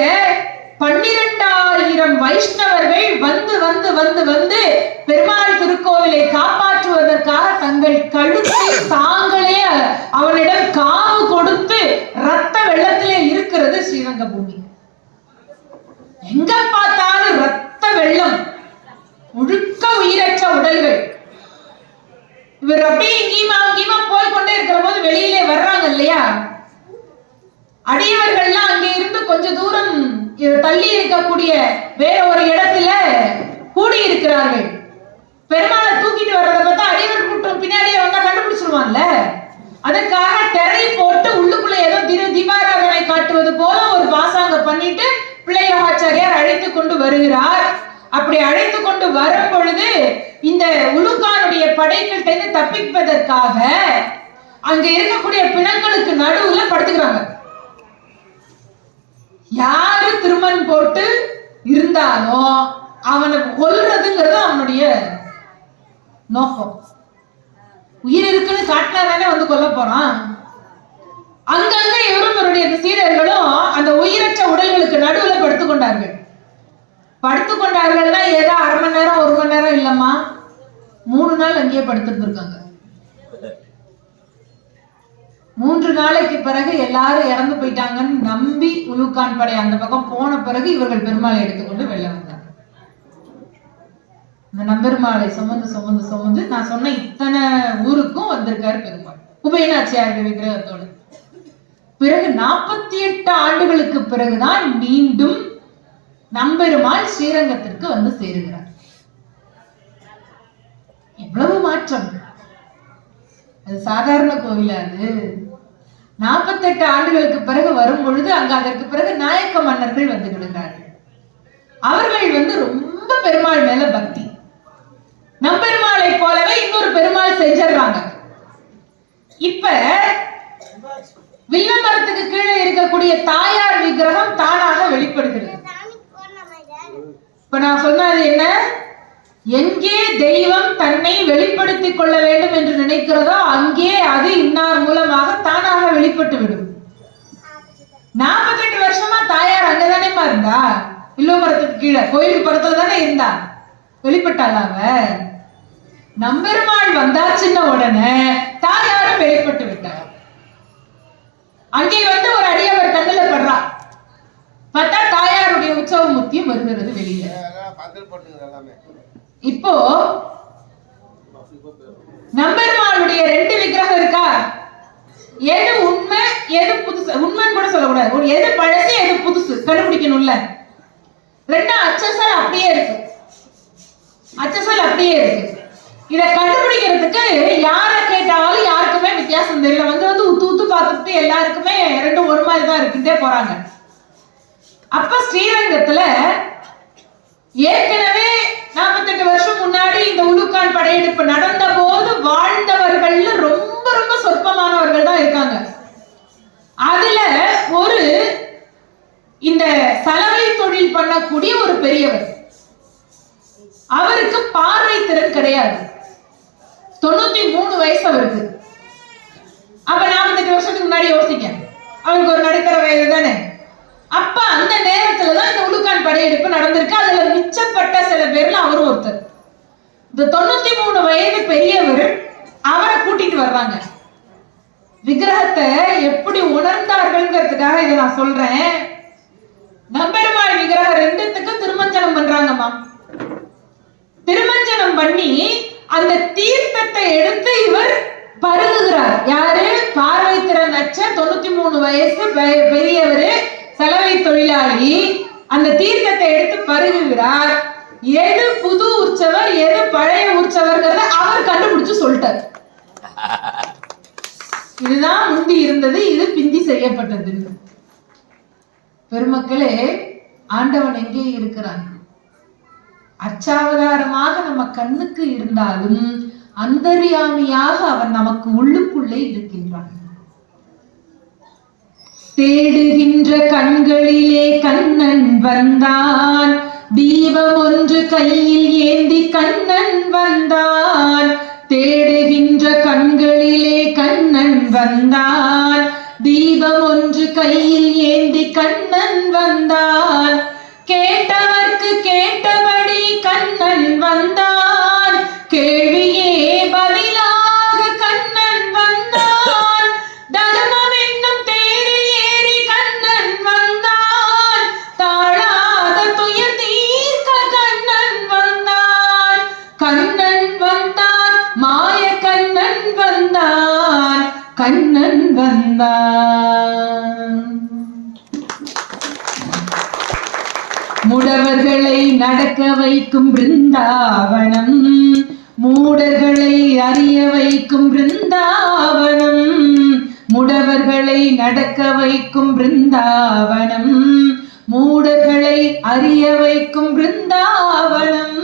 12,000 வைஷ்ணவர்கள் வந்து வந்து வந்து வந்து பெருமாள் திருக்கோவிலை காப்பாற்றுவதற்காக தங்கள் கழுத்தை தாங்களே அவனிடம் காவு கொடுத்து ரத்த வெள்ளத்திலே இருக்கிறது ஸ்ரீரங்க பூமி. எங்க பார்த்தாலும் ரத்த வெள்ளம், முழுக்க உயிரற்ற உடல்கள். இவர் அப்படியே இங்கேயுமா போய் கொண்டே இருக்கிற போது வெளியிலே வர்றாங்க இல்லையா, அடியவர்கள்லாம் அங்கே இருந்து கொஞ்ச தூரம் தள்ளி இருக்கக்கூடிய வேற ஒரு இடத்துல கூடி இருக்கிறார்கள். பெருமாளை தூக்கிட்டு வர்றத பார்த்தா அடியவர் கூட்டம் பின்னாடியே வந்தா கண்டுபிடிச்சிருவான்ல, அதுக்காக திரை போட்டு உள்ளுக்குள்ள ஏதோ தீபாராதனை காட்டுவது போல ஒரு பாசாங்க பண்ணிட்டு பிள்ளைலோகாச்சாரியார் அழைத்து கொண்டு வருகிறார். அப்படி அழைத்து கொண்டு வரும் பொழுது இந்த உலுக்கானுடைய படைக்கிட்ட தப்பிப்பதற்காக அங்க இருக்கக்கூடிய பிணங்களுக்கு நடுவுல படுத்துக்கிறாங்க. யாரு திருமண் போட்டு இருந்தாலும் அவனை கொல்றதுங்கிறது அவனுடைய நோக்கம். உயிர் இருக்குன்னு காட்டினாதானே வந்து கொல்ல போறான். அங்கங்க இவரும் இவருடைய சீடர்களும் அந்த உயிரற்ற உடல்களுக்கு நடுவுல படுத்துக்கொண்டார்கள். ஏதோ 1/2 மணி நேரம் 1 மணி நேரம் இல்லம்மா, 3 நாள் அங்கேயே படுத்திருந்திருக்காங்க. 3 நாளைக்கு பிறகு எல்லாரும் இறந்து போயிட்டாங்கன்னு நம்பி உலுக்கான் படை அந்த பக்கம் போன பிறகு இவர்கள் பெருமாளை எடுத்துக்கொண்டு வெளில இந்த நம்பெருமாளை சுமந்து சுமந்து சுமந்து நான் சொன்ன இத்தனை ஊருக்கும் வந்திருக்காரு பெருமாள் உபயநாச்சியாருடைய விக்கிரகத்தோடு. பிறகு 48 ஆண்டுகளுக்கு பிறகுதான் மீண்டும் நம்பெருமாள் ஸ்ரீரங்கத்திற்கு வந்து சேருகிறார். எவ்வளவு மாற்றம்! அது சாதாரண கோவில். அது 48 ஆண்டுகளுக்கு பிறகு வரும் பொழுது அங்க அதற்கு பிறகு நாயக்க மன்னர்கள் வந்து விடுகிறார்கள். அவர்கள் வந்து ரொம்ப பெருமாள் மேல பக்தி. நம்பெருமாளை போலவே இன்னொரு பெருமாள் செஞ்சிடறாங்க. இப்ப வில்வ மரத்துக்கு கீழே இருக்கக்கூடிய தாயார் விக்கிரகம் தானாக வெளிப்படுகிறது. இப்ப நான் சொன்னது என்ன? எங்கே தெய்வம் தன்னை வெளிப்படுத்திக் கொள்ள வேண்டும் என்று நினைக்கிறதோ அங்கே அது இன்னார் மூலமாக தானாக வெளிப்பட்டு விடும். 48 வருஷமா தாயார் அங்கதானே இருந்தா, வில்வ மரத்துக்கு கீழே கோயிலுக்கு பக்கத்துல தானே இருந்தா. வெளிப்பட்டாள் அவ. நம்பெருமாள் வந்தாச்சுன்ன உடனே தாயாரும் வெளிப்பட்டு விட்டார். அங்கே வந்து ஒரு அடியவர் கண்ணுல படுறா. பார்த்தா தாயாருடைய உற்சவ முத்தியும் வருகிறது வெளியில. இப்போ நம்பெருமாளுடைய 2 விக்கிரகம் இருக்கா? எது உண்மை எது புதுசு? உண்மைன்னு கூட சொல்லக்கூடாது. எது பழசு எது புதுசு கண்டுபிடிக்கணும்ல. 2 அச்சசல் அப்படியே இருக்கு. அச்சசல் அப்படியே இருக்கு. இத கண்டுபிடிக்கிறதுக்கு யார கேட்டாலும் யாருக்குமே வித்தியாசம் தெரியல. வந்து உத்து உத்து பார்த்துட்டு எல்லாருக்குமே 2 ஒரு மாதிரி தான் இருக்குட்டே போறாங்க. அப்ப ஸ்ரீரங்கத்துல ஏற்கனவே 48 வருஷம் முன்னாடி இந்த உலுக்கான் படையெடுப்பு நடந்த போது வாழ்ந்தவர்கள் ரொம்ப ரொம்ப சொற்பமானவர்கள் தான் இருக்காங்க. அதுல ஒரு இந்த சலவை தொழில் பண்ணக்கூடிய ஒரு பெரியவர், அவருக்கு பார்வை திறன் கிடையாது. 93 வயசு அவருக்கு. அப்ப 48 வருஷத்துக்கு முன்னாடி யோசிக்க, அவருக்கு ஒரு நடுத்தர வயது தானே. அப்ப அந்த நேரத்துலதான் இந்த உலுக்கான் படையெடுப்பு நடந்திருக்கு. அதுல மிச்சப்பட்ட சில பேர்ல அவரும் ஒருத்தர். இந்த 93 வயது பெரியவர் அவரை கூட்டிட்டு வர்றாங்க. விக்கிரகத்தை எப்படி உணர்ந்தார்கள்ங்கிறதுக்காக இதை நான் சொல்றேன். நம்பெருமாள் விக்கிரகம் 2த்துக்கு திருமஞ்சனம் பண்றாங்கம்மா. திருமஞ்சனம் பண்ணி அந்த தீர்த்தத்தை எடுத்து இவர் பருகுகிறார். யாரு? பார்வை திறன் அற்ற 93 வயசு பெரியவர், சலவை தொழிலாளி. அந்த தீர்த்தத்தை எடுத்து பருகுகிறார். எது புது உற்சவர் எது பழைய உற்சவர்கிறத அவர் கண்டுபிடிச்சு சொல்லிட்டார். இதுதான் முந்தி இருந்தது, இது பிந்தி செய்யப்பட்டது. பெருமக்களே, ஆண்டவன் எங்கே இருக்கிறான்? அச்சாவதாரமாக நம்ம கண்ணுக்கு இருந்தாலும் அந்தர்யாமியாக அவன் நமக்கு உள்ளுக்குள்ளே இருக்கின்றான். தேடுகின்ற கண்களிலே கண்ணன் வந்தான், தீபம் ஒன்று கையில் ஏந்தி கண்ணன் வந்தான். தேடுகின்ற கண்களிலே கண்ணன் வந்தான், தீபம் ஒன்று கையில் ஏந்தி கண்ணன் வந்தான். கேட்டவர்க்கு கேட்டபடி கண்ணன் வந்தான், கேள்வியே பதிலாக கண்ணன் வந்தான். தர்மம் என்னும் தேரில் ஏறி கண்ணன் வந்தான், தாழாத துயர் தீர்க்க கண்ணன் வந்தான். கண்ணன் வந்தான், மாய கண்ணன் வந்தான், கண்ணன் வந்தான். முடவர்களை நடக்க வைக்கும் பிருந்தாவனம், மூடர்களை அறிய வைக்கும் பிருந்தாவனம். முடவர்களை நடக்க வைக்கும் பிருந்தாவனம், மூடர்களை அறிய வைக்கும் பிருந்தாவனம்.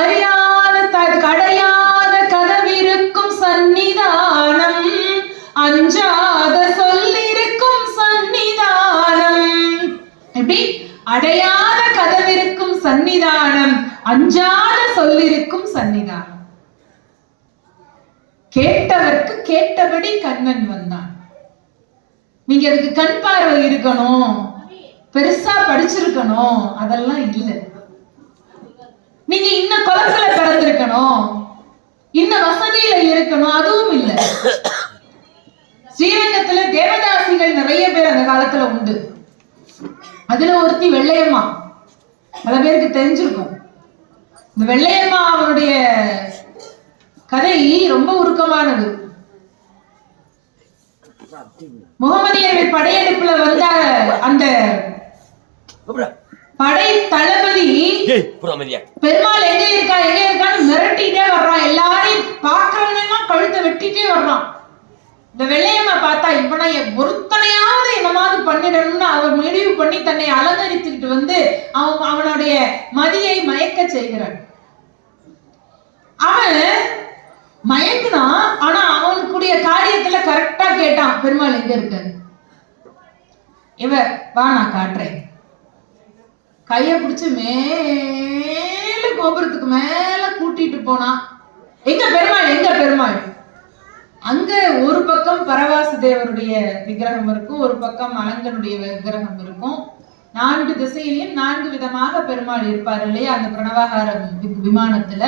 அறியாத கடையாத கதவிருக்கும் சந்நிதானம், அஞ்சாத சொல்லிருக்கும் சந்நிதானம். எப்படி? அடையாத கதவிருக்கும் சந்நிதானம், அஞ்சாத சொல்லிருக்கும் சந்நிதானம். கேட்டவர்க்கு கேட்டபடி கண்ணன் வந்தான். நீங்க அதுக்கு கண் பார்வை இருக்கணும், பெருசா படிச்சிருக்கணும், அதெல்லாம் இல்லை. நீங்க இன்ன குலத்துல பிறந்திருக்கணும், இன்ன வசதியில இருக்கணும், அதுவும் இல்லை. ஸ்ரீரங்கத்துல தேவதாசிகள் நிறைய பேர் அந்த காலத்துல உண்டு. அதுல ஒருத்தி வெள்ளையம்மா. பல பேருக்கு தெரிஞ்சிருக்கும். இந்த வெள்ளையம்மா அவருடைய கதை ரொம்ப உருக்கமானது. முகமதியர்கள் படையெடுப்புல வந்த அந்த படை தளபதி பெருமாள் எங்க இருக்கான்னு மிரட்டிட்டே வர்றான். எல்லாரையும் பாக்குறவனெல்லாம் கழுத்தை வெட்டிட்டே வர்றான். இந்த வெள்ளையம்மா பார்த்தா இவனை ஒருத்தனையாவது என்னமாவது பண்ணிடணும்னு அவர் முடிவு பண்ணி தன்னை அலங்கரித்துக்கிட்டு வந்து அவனுடைய மதியை மயக்க செய்கிறான். அவன் மயக்குனான். ஆனா அவனுக்குடைய காரியத்துல கரெக்டா கேட்டான், பெருமாள் எங்க இருக்காரு? இவ வா நான் காட்டுறேன். கைய பிடிச்சு மேல கோபுரத்துக்கு மேல கூட்டிட்டு போனான். எங்க பெருமாள், எங்க பெருமாள்? அங்க ஒரு பக்கம் பரவாசு தேவருடைய விக்கிரகம் இருக்கும், ஒரு பக்கம் அலங்கனுடைய விக்கிரகம் இருக்கும். 4 திசையிலையும் 4 விதமாக பெருமாள் இருப்பார் இல்லையா அந்த பிரணவாகார விமானத்துல.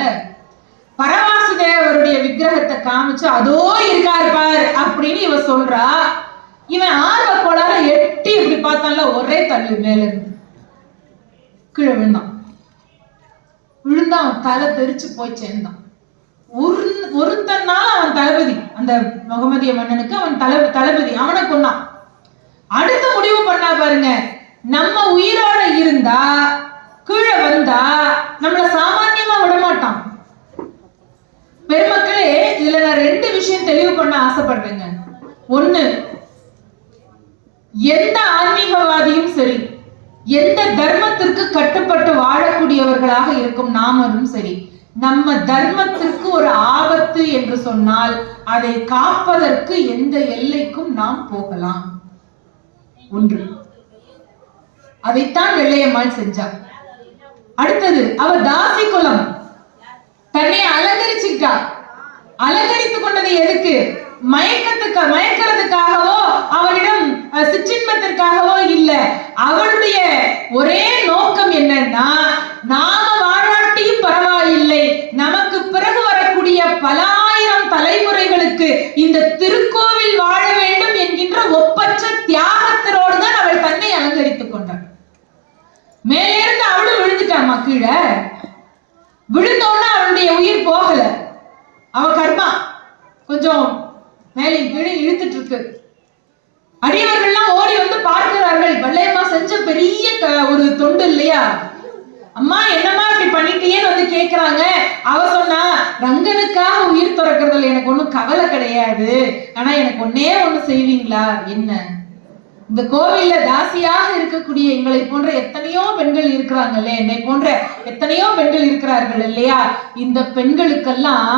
பரவாசு தேவருடைய விக்கிரகத்தை காமிச்சு அதோ இருக்காரு பார் அப்படின்னு இவ சொல்றா. இவன் ஆர்வ கோளார எட்டி இப்படி பார்த்தான்ல, ஒரே தள்ளு மேல இருந்து கீழே விழுந்தான். அவன் தலை தெரிச்சு போய் சேர்ந்தான். ஒருத்தனால அவன் தளபதி, அந்த முகமதிய மன்னனுக்கு அவன் தளபதி, அவனை கொன்னான். அடுத்த முடிவு பண்ணா பாருங்க, நம்ம உயிரோட இருந்தா கீழே வந்தா நம்மள சாமான்யமா விட மாட்டான். பெருமக்களே, இதுல நான் 2 விஷயம் தெளிவு பண்ண ஆசைப்படுறேங்க. ஒண்ணு, எந்த ஆன்மீகவாதியும் சரி, எந்த தர்மத்திற்கு கட்டுப்பட்டு வாழக்கூடியவர்களாக இருக்கும் நாமரும் சரி, நம்ம தர்மத்திற்கு ஒரு ஆபத்து என்று சொன்னால் அதை காப்பதற்கு எந்த எல்லைக்கும் நாம் போகலாம். ஒன்று, அதைத்தான் வெள்ளையம்மாள் செஞ்சார். அடுத்தது, அவர் தாசி குலம், தன்னை அலங்கரிச்சுட்டா. அலங்கரித்துக் கொண்டது எதுக்கு? மயக்கிறதுக்காகவோ அவனிடம் சிற்றின்பத்திற்காகவோ இல்ல. அவளுடைய ஒரே நோக்கம் என்னன்னா, நாம வாழாட்டியும் பரவாயில்லை, நமக்கு பிறகு வரக்கூடிய பல ஆயிரம் தலைமுறைகளுக்கு இந்த திருக்கோவில் வாழ வேண்டும் என்கின்ற ஒப்பற்ற தியாகத்தினோடு தான் அவள் தன்னை அலங்கரித்துக் கொண்டாள். மேலே இருந்து அவளும் விழுந்துட்டாமா கீழே. விழுந்தோன்னா அவளுடைய உயிர் போகல. அவ கர்மா கொஞ்சம் மேலே கீழே இழுத்துட்டு இருக்கு. அடியவர்கள்லாம் ஓடி வந்து பார்க்கிறார்கள். வெள்ளையம்மா செஞ்ச பெரிய ஒரு தொண்டு இல்லையா? அம்மா என்னம்மா இப்படி பண்ணிட்டேன்னு வந்து கேக்குறாங்க. அவ சொன்னா, ரங்கனுக்காக உயிர் துறக்கிறதுல எனக்கு ஒண்ணும் கவலை கிடையாது, ஆனா எனக்கு ஒன்னே ஒண்ணு செய்வீங்களா? என்ன? இந்த கோவில்ல தாசியாக இருக்கக்கூடிய எங்களை போன்ற எத்தனையோ பெண்கள் இருக்கிறாங்கல்ல, என்னை போன்ற எத்தனையோ பெண்கள் இருக்கிறார்கள் இல்லையா? இந்த பெண்களுக்கெல்லாம்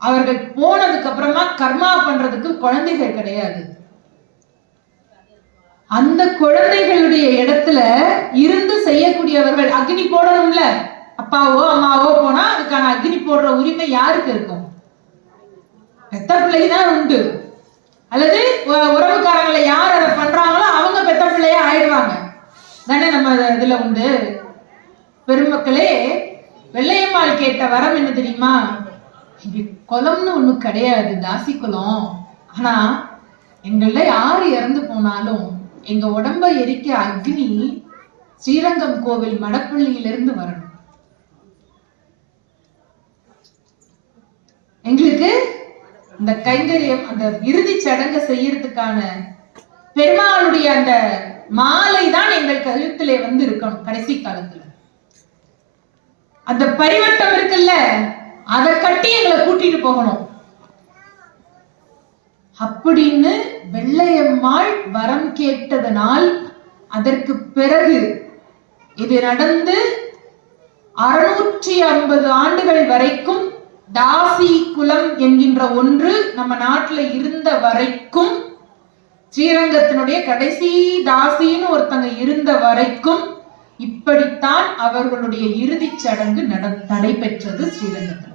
அவர்கள் போனதுக்கு அப்புறமா கர்மா பண்றதுக்கு குழந்தைகள் கிடையாது. அந்த குழந்தைகளுடைய இடத்துல இருந்து செய்யக்கூடியவர்கள் அக்னி போடணும்ல. அப்பாவோ அம்மாவோ போனா அதுக்கான அக்னி போடுற உரிமை யாருக்கு இருக்கும்? பெத்த பிள்ளைதான் உண்டு. அல்லது உறவுக்காரங்களை யார் அதை பண்றாங்களோ அவங்க பெத்த பிள்ளையே ஆயிடுவாங்க தானே நம்ம இதுல உண்டு. பெருமக்களே, வெள்ளையம்மாள் கேட்ட வரம் என்ன தெரியுமா? குலம்னு ஒண்ணு கிடையாது, தாசி குலம். ஆனா எங்கள யாரு இறந்து போனாலும் எங்க உடம்ப எரிக்க அக்னி ஸ்ரீரங்கம் கோவில் மடப்பள்ளியிலிருந்து வரணும். எங்களுக்கு இந்த கைங்கரியம், அந்த இறுதி சடங்கு செய்யறதுக்கான பெருமாளுடைய அந்த மாலை தான் எங்கள் கழுத்திலே வந்து இருக்கணும். கடைசி காலத்துல அந்த பரிவட்டம் இருக்குல்ல, அதை கட்டி எங்களை கூட்டிட்டு போகணும் அப்படின்னு வெள்ளையம்மாள் வரம் கேட்டதனால், அதற்கு பிறகு இது நடந்து 650 ஆண்டுகள் வரைக்கும் தாசி குலம் என்கின்ற ஒன்று நம்ம நாட்டுல இருந்த வரைக்கும், ஸ்ரீரங்கத்தினுடைய கடைசி தாசின்னு ஒருத்தங்க இருந்த வரைக்கும் இப்படித்தான் அவர்களுடைய இறுதி சடங்கு நடைபெற்றது ஸ்ரீரங்கத்தில்.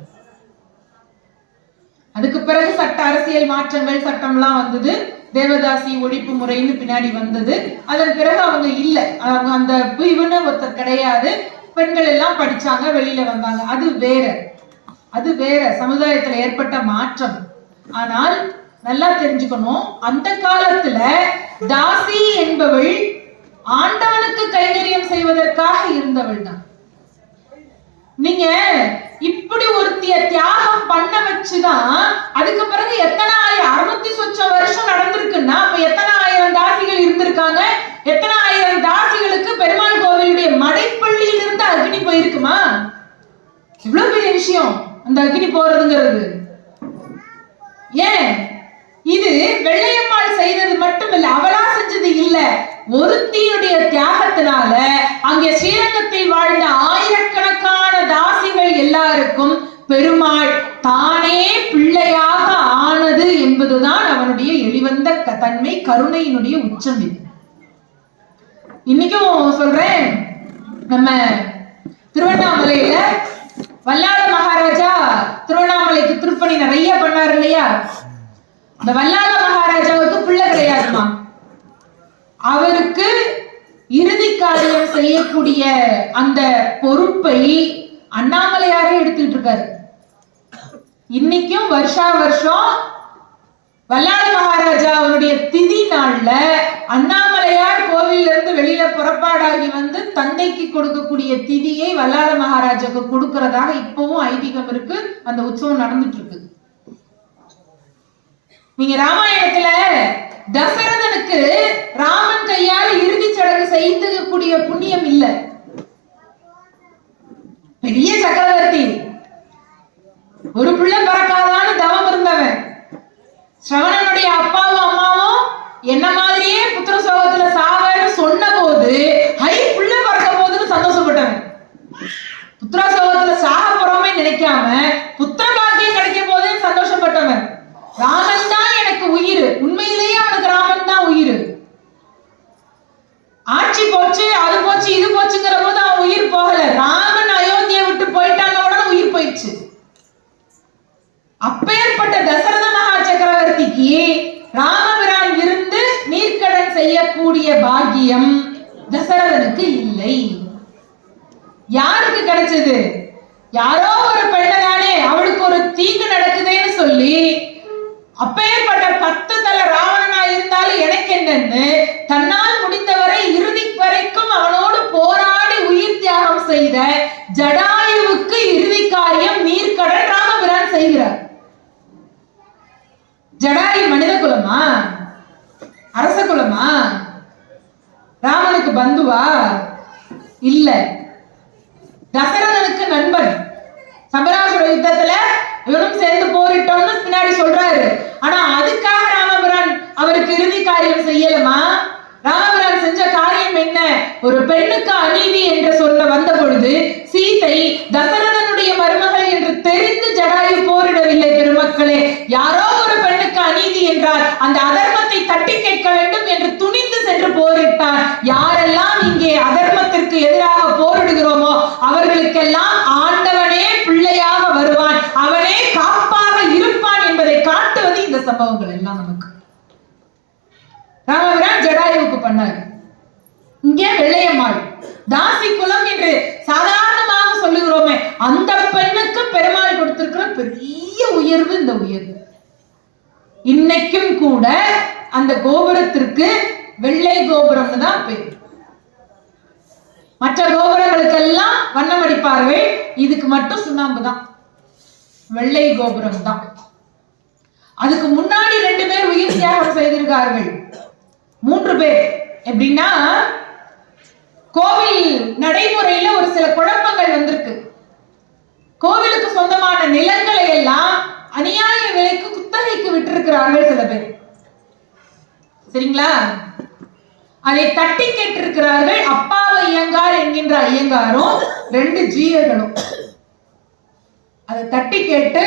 அதுக்கு பிறகு சட்ட அரசியல் மாற்றங்கள், சட்டம்லாம் வந்தது. தேவதாசி ஒழிப்பு முறைன்னு பின்னாடி வந்தது. அதன் பிறகு அவங்க இல்ல, அவங்க அந்த பிரிவுன்னு ஒருத்தர் கிடையாது. பெண்கள் எல்லாம் படிச்சாங்க, வெளியில வந்தாங்க. அது வேற சமுதாயத்துல ஏற்பட்ட மாற்றம். ஆனால் நல்லா தெரிஞ்சுக்கணும், அந்த காலத்துல தாசி என்பவள் ஆண்டவனுக்கு கைங்கரியம் செய்வதற்காக இருந்தவள் தான். நீங்க இப்படி ஒருத்திய தியாகம் பண்ண வச்சுதான் அதுக்கு பிறகு எத்தனை 600 சொச்சம் வருஷம் நடந்திருக்குன்னா அப்ப எத்தனை 1000 தாசிகள் இருந்திருக்காங்க. எத்தனை 1000 தாசிகளுக்கு பெருமாள் கோவிலுடைய மடைப்பள்ளியில் இருந்து அக்னி போயிருக்குமா? இவ்வளவு பெரிய விஷயம் அந்த அக்னி போறதுங்கிறது. ஏன் இது வெள்ளையம்மாள் செய்தது மட்டும் இல்ல, அவளா செஞ்சது இல்ல, ஒருத்தியுடைய தியாகத்தினால அங்கே ஸ்ரீரங்கத்தில் வாழ்ந்த ஆயிரக்கணக்கான தாசிகள் எல்லாருக்கும் பெருமாள் தானே பிள்ளையாக ஆனது என்பதுதான் அவனுடைய எளிவந்த தன்மை, கருணையினுடைய உச்சம். இது இன்னைக்கும் சொல்றேன், நம்ம திருவண்ணாமலையில வல்லாள மகாராஜா திருவண்ணாமலைக்கு திருப்பணி நிறைய பண்ணாரு இல்லையா? இந்த வல்லாள மகாராஜாவுக்கு பிள்ளை கிடையாதுமா. அவருக்கு இறுதி காரியம் செய்யக்கூடிய அந்த பொறுப்பை அண்ணாமலையாரே எடுத்துட்டு இருக்காரு. இன்னைக்கும் வருஷா வருஷம் வல்லாள மகாராஜா அவருடைய திதி நாள்ல அண்ணாமலையார் கோவில்ல இருந்து வெளியில புறப்பாடாகி வந்து தந்தைக்கு கொடுக்கக்கூடிய திதியை வல்லாள மகாராஜாவுக்கு கொடுக்கிறதாக இப்பவும் ஐதீகம் இருக்கு. அந்த உற்சவம் நடந்துட்டு இருக்கு. நீங்க ராமாயணத்துல தசரதனுக்கு ராமன் கையால் இறுதி சடங்கு செய்யக்கூடிய புண்ணியம் இல்ல. பெரிய சக்கரவர்த்தி, ஒரு பிள்ளை பறக்காதான்னு தவம் இருந்தவன். ஸ்ரவணனுடைய அப்பாவும் அம்மாவும் என்ன மாதிரியே புத்திர சோகத்துல சாவன்னு சொன்ன போது பிள்ளை பறக்க போதுன்னு சந்தோஷப்பட்டவன். புத்திர சோகத்துல சாக போறோமே நினைக்காம புத்திர பாக்கியம் கிடைக்க போதுன்னு சந்தோஷப்பட்டவன். ராமன் தான் எனக்கு உயிர், உண்மையிலேயே அவனுக்கு ராமன் தான் உயிர். ஆட்சி போச்சு, அது போச்சு, இது போச்சுங்கிற போது அவன் உயிர் போகல. ராமன் அயோத்தியை விட்டு போயிட்டான உடனே உயிர் போயிடுச்சு. அப்பேற்பட்ட தசரத மகா சக்கரவர்த்திக்கு ராமபிரான் இருந்து நீர்க்கடன் செய்யக்கூடிய பாக்கியம் தசரதனுக்கு இல்லை. யாருக்கு கிடைச்சது? யாரோ ஒரு பெண்ணை தானே, அவளுக்கு ஒரு தீங்கு நடக்குதுன்னு சொல்லி அப்பேற்பட்ட 10 தலை ராவணனா இருந்தாலும் எனக்கு என்னன்னு தன்னால் முடிந்தவரை இறுதி வரைக்கும் அவனோடு போராடி உயிர் தியாகம் செய்த ஜடாயுவுக்கு இறுதி காரியம் நீர்க்கடன் ராமபிரான் செய்கிறார். ஜடாயு மனித குலமா? அரச குலமா? ராமனுக்கு பந்துவா? இல்ல, தசரதனுக்கு நண்பன். சபராசுர யுத்தத்துல இவனும் சேர்ந்து போரிட்டோம்னு பின்னாடி சொல்றாரு. ஆனா அதுக்காக ராமபிரான் அவருக்கு இறுதி காரியம் செய்யலமா? ராமபிரான் செஞ்ச காரியம் என்ன? ஒரு பெண்ணுக்கு அநீதி என்று சொல்ல வந்த பொழுது சீதை தசரதனுடைய மருமகள் என்று தெரிந்து ஜடாயு போரிடவில்லை. பெருமக்களே, யாரோ ஒரு பெண்ணுக்கு அநீதி என்றால் அந்த அதர்மத்தை தட்டி கேட்க வேண்டும் என்று துணிந்து சென்று போரிட்டார். யாரெல்லாம் இங்கே அதர்மத்திற்கு எதிராக போரிடுகிறோமோ அவர்களுக்கெல்லாம் ஆண்டவனே பிள்ளையாக வருவான், அவனே காப்பாக இருப்பான் என்பதை காட்டுவது இந்த சம்பவங்கள் எல்லாம். நமக்கு ராமபிரான் ஜடாயுவுக்கு பண்ணாரு. இங்கே வெள்ளையம்மாள் தாசி குலம் என்று சாதாரணமாக சொல்லுகிறோமே, அந்த பெண்ணுக்கு பெருமாள் கொடுத்திருக்கிற பெரிய உயர்வு இந்த உயர்வு. இன்னைக்கும் கூட அந்த கோபுரத்திற்கு வெள்ளை கோபுரம்னு தான் பேர். மற்ற கோபுரங்களுக்கெல்லாம் வண்ணம் அடிப்பார்கள், இதுக்கு மட்டும் சுண்ணாம்பு தான், வெள்ளை கோபுரம் தான். அதுக்கு முன்னாடி 2 பேர் உயிர் தியாகம் செய்திருக்கார்கள், 3 பேர். எப்படின்னா, கோவில் நடைமுறையில ஒரு சில குழப்பங்கள் வந்திருக்கு. கோவிலுக்கு சொந்தமான நிலங்களை எல்லாம் அநியாய விலைக்கு குத்தகைக்கு விட்டிருக்கிறார்கள் சில பேர். சரிங்களா? அதை தட்டி கேட்டிருக்கிறார்கள் அப்பாவ ஐயங்கார் என்கின்ற ஐயங்காரும் 2 ஜீயர்களும். அதை தட்டி கேட்டு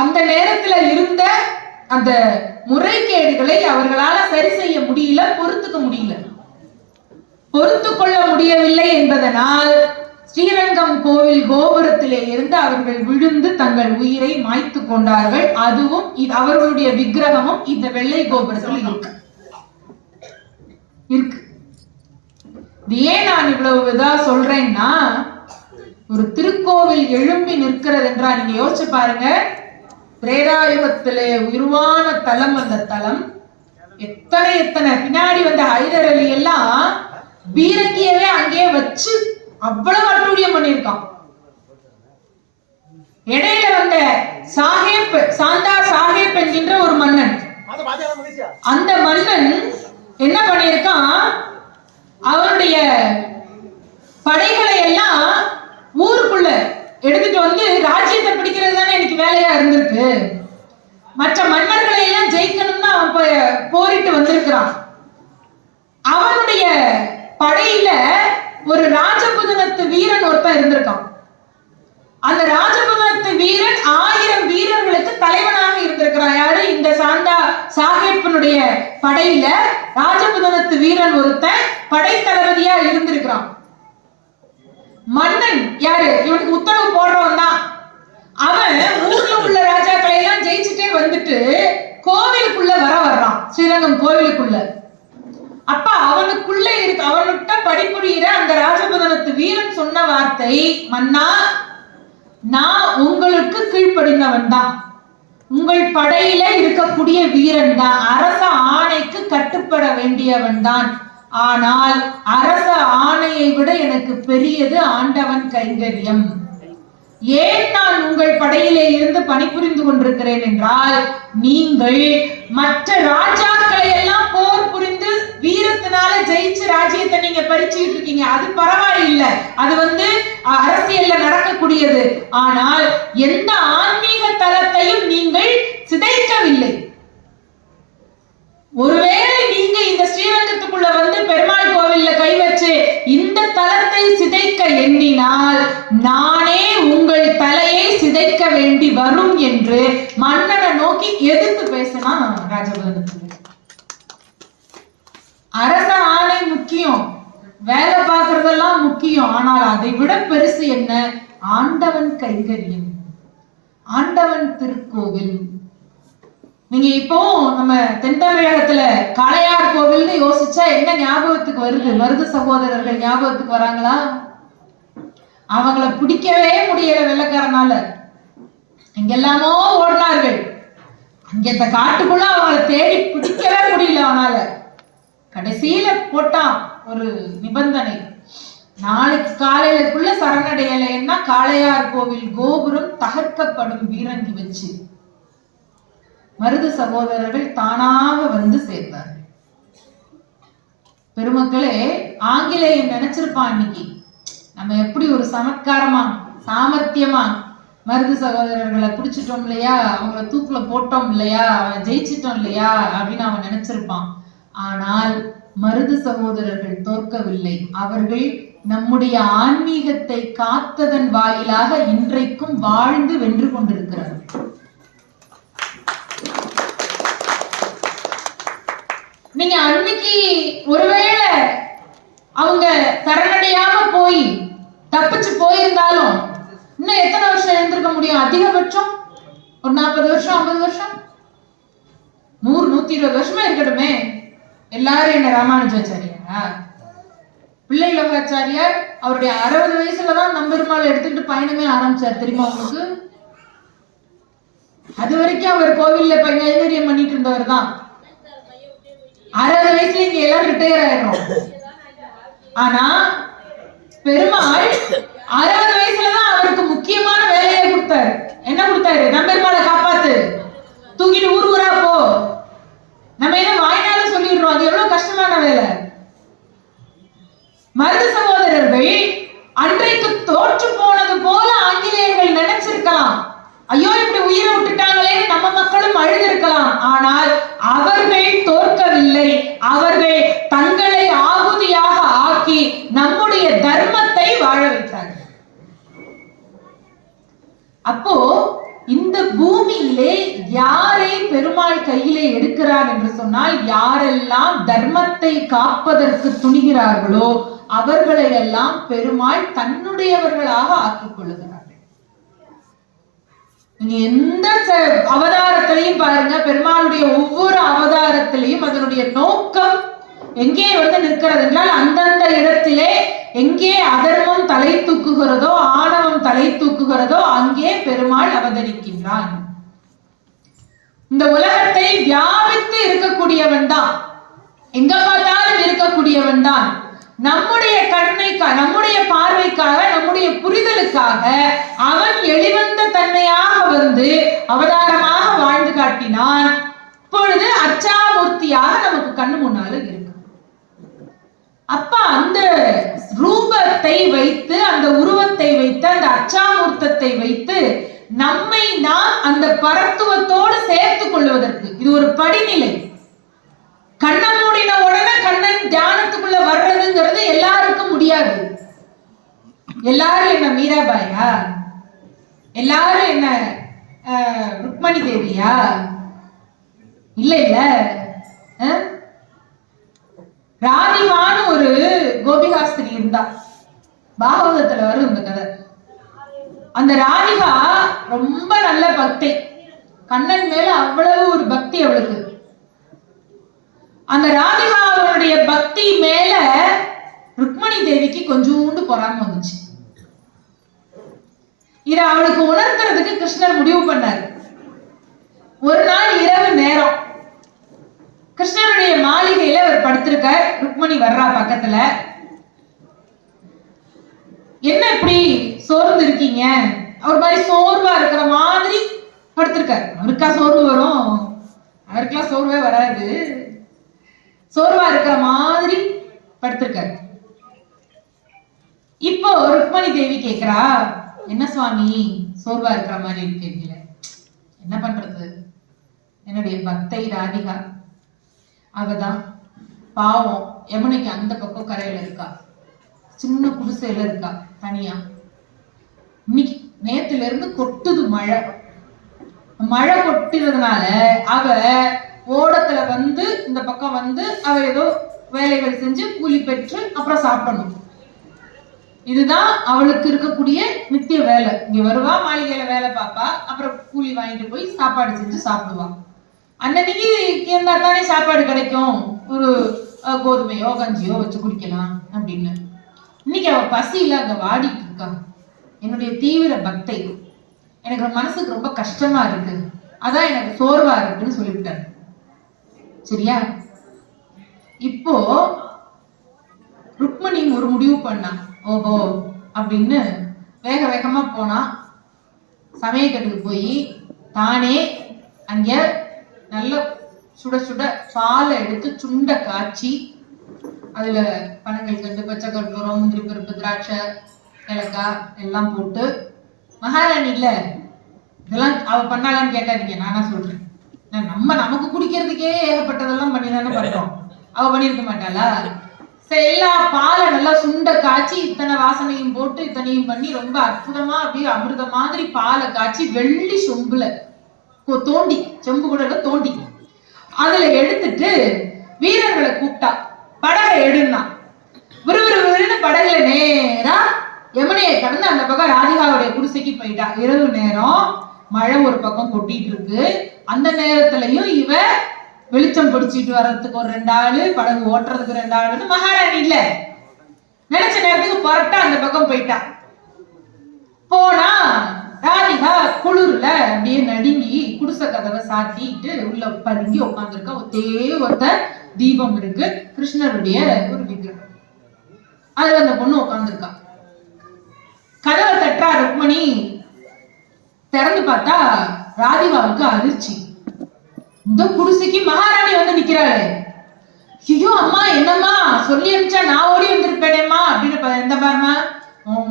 அந்த நேரத்துல இருந்த அந்த முறைகேடுகளை அவர்களால சரி செய்ய முடியல, பொறுத்துக்க முடியல. பொறுத்து கொள்ள முடியவில்லை என்பதனால் ஸ்ரீரங்கம் கோவில் கோபுரத்திலே இருந்து அவர்கள் விழுந்து தங்கள் உயிரை மாய்த்து கொண்டார்கள். அதுவும் அவர்களுடைய விக்கிரகமும் இந்த வெள்ளை கோபுரத்தில் இருக்கு. ஏன் நான் இவ்வளவு இதா சொல்றேன்னா, ஒரு திருக்கோவில் எழும்பி நிற்கிறது என்றால் நீங்க யோசிச்சு பாருங்க. திரேதாயுகத்திலே உருவான தலம் அந்த தலம். எத்தனை பின்னாடி வந்த ஹைதர் அலி எல்லாம் பீரங்கியவே அங்கேயே வச்சு அவ்வளவு அட்டூழியம் பண்ணியிருக்கான். இடையில வந்த சாஹேப், சாந்தா சாஹேப் என்கின்ற ஒரு மன்னன், அந்த மன்னன் என்ன பண்ணியிருக்கான், அவனுடைய படைகளை எல்லாம் ஊருக்குள்ள எடுத்துட்டு வந்து ராஜ்யத்தை பிடிக்கிறது தானே எனக்கு வேலையா இருந்திருக்கு. மற்ற மன்னர்களை எல்லாம் ஜெயிக்கணும்னு அவன் போரிட்டு வந்திருக்கிறான். அவனுடைய படையில ஒரு ராஜபுதனத்து வீரன் ஒருத்தன் இருந்திருக்கான். அந்த ராஜபுதனத்து வீரன் 1000 வீரர்களுக்கு தலைவனாக இருந்திருக்கிறான். யாரு? இந்த சாந்தா சாஹேப்பினுடைய படையில ராஜபுதனத்து வீரன் ஒருத்தன் படை தளபதியா இருந்திருக்கிறான். மன்னன் யாரு? இவனுக்கு உத்தரவு போடுறவன் தான். அவன் ஊர்ல உள்ள ராஜாக்களை எல்லாம் ஜெயிச்சுட்டே வந்துட்டு கோவிலுக்குள்ள வர்றான், ஸ்ரீரங்கம் கோவிலுக்குள்ள. அப்ப அவனுக்குள்ள இருக்கு, அவன்கிட்ட பணிபுரியிற அந்த ராஜபுதனத்து வீரன் சொன்ன வார்த்தை, மன்னா, நான் உங்களுக்கு கீழ்ப்படிந்தவன் தான், உங்கள் படையில இருக்கக்கூடிய வீரன் தான், அரச ஆணைக்கு கட்டுப்பட வேண்டியவன் தான். ஆனால் அரச ஆணையை விட எனக்கு பெரியது ஆண்டவன் கைங்கரியம். ஏன் நான் உங்கள் படையிலே இருந்து பணிபுரிந்து கொண்டிருக்கிறேன் என்றால், நீங்கள் மற்ற ராஜாக்களை எல்லாம் போர் புரிந்து வீரத்தினால ஜெயிச்சு ராஜ்யத்தை நீங்க பறிச்சுட்டு இருக்கீங்க, அது பரவாயில்லை, அது அரசியல்ல நடக்கக்கூடியது. ஆனால் எந்த ஆன்மீக தலத்தையும் நீங்கள் சிதைக்கவில்லை. ஒருவேளை நீங்க இந்த ஸ்ரீரங்கத்துக்குள்ள வந்து பெருமாள் கோவில்ல கை வச்சு இந்த தலத்தை சிதைக்க எண்ணினால் நானே உங்கள் தலையை சிதைக்க வேண்டி வரும் என்று மன்னனை நோக்கி எதிர்த்து பேசினா ராஜபுதனத்துக்கு. அரச ஆணை முக்கியம், வேலை பார்க்கறதெல்லாம் முக்கியம், ஆனால் அதை விட பெருசு என்ன? ஆண்டவன் கைங்கரியம், ஆண்டவன் திருக்கோவில். நீங்க இப்போ நம்ம தென் தமிழகத்துல காளையார் கோவில்னு யோசிச்சா என்ன ஞாபகத்துக்கு வருது? மருது சகோதரர்கள் ஞாபகத்துக்கு வராங்களா? அவங்கள பிடிக்கவே முடியல வெள்ளக்காரனால, எங்கெல்லாமோ ஓடினார்கள், அங்க காட்டுக்குள்ள அவங்கள தேடி பிடிக்கவே முடியல அவனால. கடைசியில போட்டான் ஒரு நிபந்தனை, நாளைக்கு காலையிலக்குள்ள சரணடையலைன்னா காளையார் கோவில் கோபுரம் தகர்க்கப்படும் பீரங்கி வச்சு. மருது சகோதரர்கள் தானாக வந்து சேர்ந்தார். பெருமக்களே, ஆங்கிலேயன் நினைச்சிருப்பான் இன்னைக்கு நம்ம எப்படி ஒரு சமத்காரமா சாமர்த்தியமா மருது சகோதரர்களை பிடிச்சிட்டோம் இல்லையா, அவங்கள தூக்குல போட்டோம் இல்லையா, ஜெயிச்சிட்டோம் இல்லையா அப்படின்னு அவன் நினைச்சிருப்பான். ஆனால் மருது சகோதரர்கள் தோற்கவில்லை. அவர்கள் நம்முடைய ஆன்மீகத்தை காத்ததன் வாயிலாக இன்றைக்கும் வாழ்ந்து வென்று கொண்டிருக்கிறார்கள். நீங்க அன்னைக்கு ஒருவேளை அவங்க சரணடையாம போய் தப்பிச்சு போயிருந்தாலும் இன்னும் எத்தனை வருஷம் இருந்திருக்க முடியும்? அதிகபட்சம் ஒரு 40 வருஷம், 50 வருஷம், 100, 120 வருஷமா இருக்கட்டுமே. எல்லாரும் என்ன ராமானுஜாச்சாரியா, பிள்ளை லோகாச்சாரியார் அவருடைய 60 வயசுலதான் நம்பெருமாள் எடுத்துக்கிட்டு பயணமே ஆரம்பிச்சார், தெரியுமா உங்களுக்கு? அது வரைக்கும் அவர் கோவில்ல கைங்கரியம் பண்ணிட்டு இருந்தவர் தான். 60 வயசுல இங்க எல்லாரும் ரிட்டையர் ஆயிடும். ஆனா பெருமாள் 60 வயசுலதான் அவருக்கு முக்கியமான வேலையை கொடுத்தாரு. என்ன கொடுத்தாரு? நம்பெருமாளை காப்பாத்து, தூக்கிட்டு ஊர் ஊரா போ. நம்ம என்ன வாய்னால சொல்லிடுறோம், அது எவ்வளவு கஷ்டமான வேலை. மருது சகோதரர்கள் அன்றைக்கு தோற்று போனது போல ஆங்கிலேயர்கள் நினைச்சிருக்கலாம், ஐயோ இப்படி உயிரை விட்டுட்டாங்களே நம்ம மக்களும் அழுதிருக்கலாம். ஆனால் அவர்கள் தோற்கவில்லை. அவர்கள் தங்களை ஆகுதியாக ஆக்கி நம்முடைய தர்மத்தை வாழ வைத்தார்கள். அப்போ இந்த பூமியிலே யாரை பெருமாள் கையிலே எடுக்கிறார் என்று சொன்னால், யாரெல்லாம் தர்மத்தை காப்பதற்கு துணிகிறார்களோ அவர்களை எல்லாம் பெருமாள் தன்னுடையவர்களாக ஆக்கிக் கொள்ளுகிறார். நீங்க எந்த அவதாரத்திலையும் பாருங்க, பெருமாளுடைய ஒவ்வொரு அவதாரத்திலையும் அதனுடைய நோக்கம் எங்கே நிற்கிறது என்றால், அந்தந்த இடத்திலே எங்கே அதர்மம் தலை தூக்குகிறதோ, ஆணவம் தலை தூக்குகிறதோ அங்கே பெருமாள் அவதரிக்கின்றான். இந்த உலகத்தை வியாபித்து இருக்கக்கூடியவன் தான், எங்க பார்த்தாலும் இருக்கக்கூடியவன் தான். நம்முடைய கருணைக்காக, நம்முடைய பார்வைக்காக, நம்முடைய புரிதலுக்காக அவன் எளிவந்த தன்மையாக வந்து அவதாரமாக வாழ்ந்து காட்டினான். இப்பொழுது அச்சாமூர்த்தியாக நமக்கு கண்ணு முன்னால இருக்கு. அப்ப அந்த ரூபத்தை வைத்து, அந்த உருவத்தை வைத்து, அந்த அச்சாமூர்த்தத்தை வைத்து நம்மை நாம் அந்த பரத்துவத்தோடு சேர்த்துக் கொள்வதற்கு இது ஒரு படிநிலை. கண்ணன் மூடின உடனே கண்ணன் தியானத்துக்குள்ள வர்றதுங்கிறது எல்லாருக்கும் முடியாது. எல்லாரும் என்ன மீராபாயா? எல்லாரும் என்ன ருக்மணி தேவியா? இல்ல இல்ல. ராதிகான்னு ஒரு கோபிகாஸ்திரி இருந்தா, பாகவதத்துல வரும் இந்த கதை. அந்த ராதிகா ரொம்ப நல்ல பக்தை. கண்ணன் மேல அவ்வளவு ஒரு பக்தி அவளுக்கு. அந்த ராதிகாவுடைய பக்தி மேல ருக்மணி தேவிக்கு கொஞ்சோண்டு பொறாம வந்துச்சு. இத அவளுக்கு உணர்த்துறதுக்கு கிருஷ்ணர் முடிவு பண்ணார். ஒரு நாள் இரவு நேரம் கிருஷ்ணருடைய மாளிகையில அவர் படுத்திருக்கார். ருக்மணி வர்றா பக்கத்துல. என்ன இப்படி சோர்ந்து இருக்கீங்க? அவர் மாதிரி சோர்வா இருக்கிற மாதிரி படுத்திருக்கார். அவருக்கா சோர்வு வரும்? அவருக்கெல்லாம் சோர்வே வராது. சோர்வா இருக்கிற மாதிரி படுத்திருக்காரு. இப்போ ருக்மணி தேவி கேக்குறா, என்ன சுவாமி சோர்வா இருக்கிற மாதிரி இருக்கீங்களே? என்ன பண்றது, என்னுடைய பக்தை ராதிகா அவதான் பாவம் யமுனைக்கு அந்த பக்கம் கரையில இருக்கா, சின்ன குடிசையில இருக்கா தனியா. இன்னைக்கு நேத்துல இருந்து கொட்டுது மழை. மழை கொட்டுறதுனால அவ ஓடத்துல வந்து இந்த பக்கம் வந்து அவ ஏதோ வேலைகள் செஞ்சு கூலி பெற்று அப்புறம் சாப்பிடணும். இதுதான் அவளுக்கு இருக்கக்கூடிய நித்திய வேலை. இங்க வருவா, மாளிகையில வேலை பார்ப்பா, அப்புறம் கூலி வாங்கிட்டு போய் சாப்பாடு செஞ்சு சாப்பிடுவா. அன்னைக்கு இருந்தா தானே சாப்பாடு கிடைக்கும், ஒரு கோதுமையோ கஞ்சியோ வச்சு குடிக்கலாம் அப்படின்னு. இன்னைக்கு அவ பசியில அங்க வாடிட்டு இருக்கா. என்னுடைய தீவிர பக்தை, எனக்கு மனசுக்கு ரொம்ப கஷ்டமா இருக்கு, அதான் எனக்கு சோர்வா இருக்குன்னு சொல்லிவிட்டாரு. சரியா? இப்போ ருக்மணி ஒரு முடிவு பண்ணா. ஓஹோ அப்படின்னு வேக வேகமா போனா. சமயக்கட்டுக்கு போய் தானே அங்க நல்ல சுட சுட பாலை எடுத்து சுண்ட காய்ச்சி அதுல பனங்கள் கண்டு, பச்சை கற்பூரம், முந்திரி பருப்பு, திராட்சை, ஏலக்காய் எல்லாம் போட்டு, மகாராணி இல்ல இதெல்லாம் அவ பண்ணாலான்னு கேட்டாதீங்க, நானா சொல்றேன். நமக்கு குடிக்கிறதுக்கே ஏகப்பட்டதெல்லாம் பண்ணி தானே பண்றோம். அவ பண்ணிருக்க மாட்டாளா? சரி, எல்லா பாலை நல்லா சுண்ட காய்ச்சி இத்தனை வாசனையும் போட்டு இத்தனையும் பண்ணி ரொம்ப அற்புதமா அப்படியே அமிர்த மாதிரி பாலை காய்ச்சி வெள்ளி சொம்புல தோண்டி, செம்பு கூட தோண்டி அதுல எடுத்துட்டு வீரர்களை கூப்பிட்டா, படகை எடுனா. விறுவிறுன்னு படகுல நேரா யமுனையை கடந்து அந்த பக்கம் ராதிகாவுடைய குடிசைக்கு போயிட்டா. இரவு நேரம் மழை ஒரு பக்கம் கொட்டிட்டு இருக்கு. அந்த நேரத்திலையும் இவ வெளிச்சம் பிடிச்சிட்டு வர்றதுக்கு ஒரு 2 ஆளு, படகு ஓட்டுறதுக்கு 2 ஆளு. மகாராணி இல்ல, நினைச்ச நேரத்துக்கு புறப்பட்டா அந்த பக்கம் போயிட்டா. போனா ராதிகா குளிர்ல அப்படியே நடுங்கி குடிசை கதவை சாத்திட்டு உள்ள பதுங்கி உட்காந்துருக்கா. ஒத்த தீபம் இருக்கு, கிருஷ்ணருடைய ஒரு விக்கிரகம், அதுல அந்த பொண்ணு உட்காந்துருக்கா. கதவை தட்டா ருக்மணி. திறந்து பார்த்தா ராதிகாவுக்கு அதிர்ச்சி. இந்த குடிசைக்கு மகாராணி வந்து நிக்கிறாரு. ஐயோ அம்மா, என்னம்மா சொல்லி அனுப்பிச்சா நான் ஓடி வந்திருப்பேனேம்மா அப்படின்னு. எந்த பாருமா,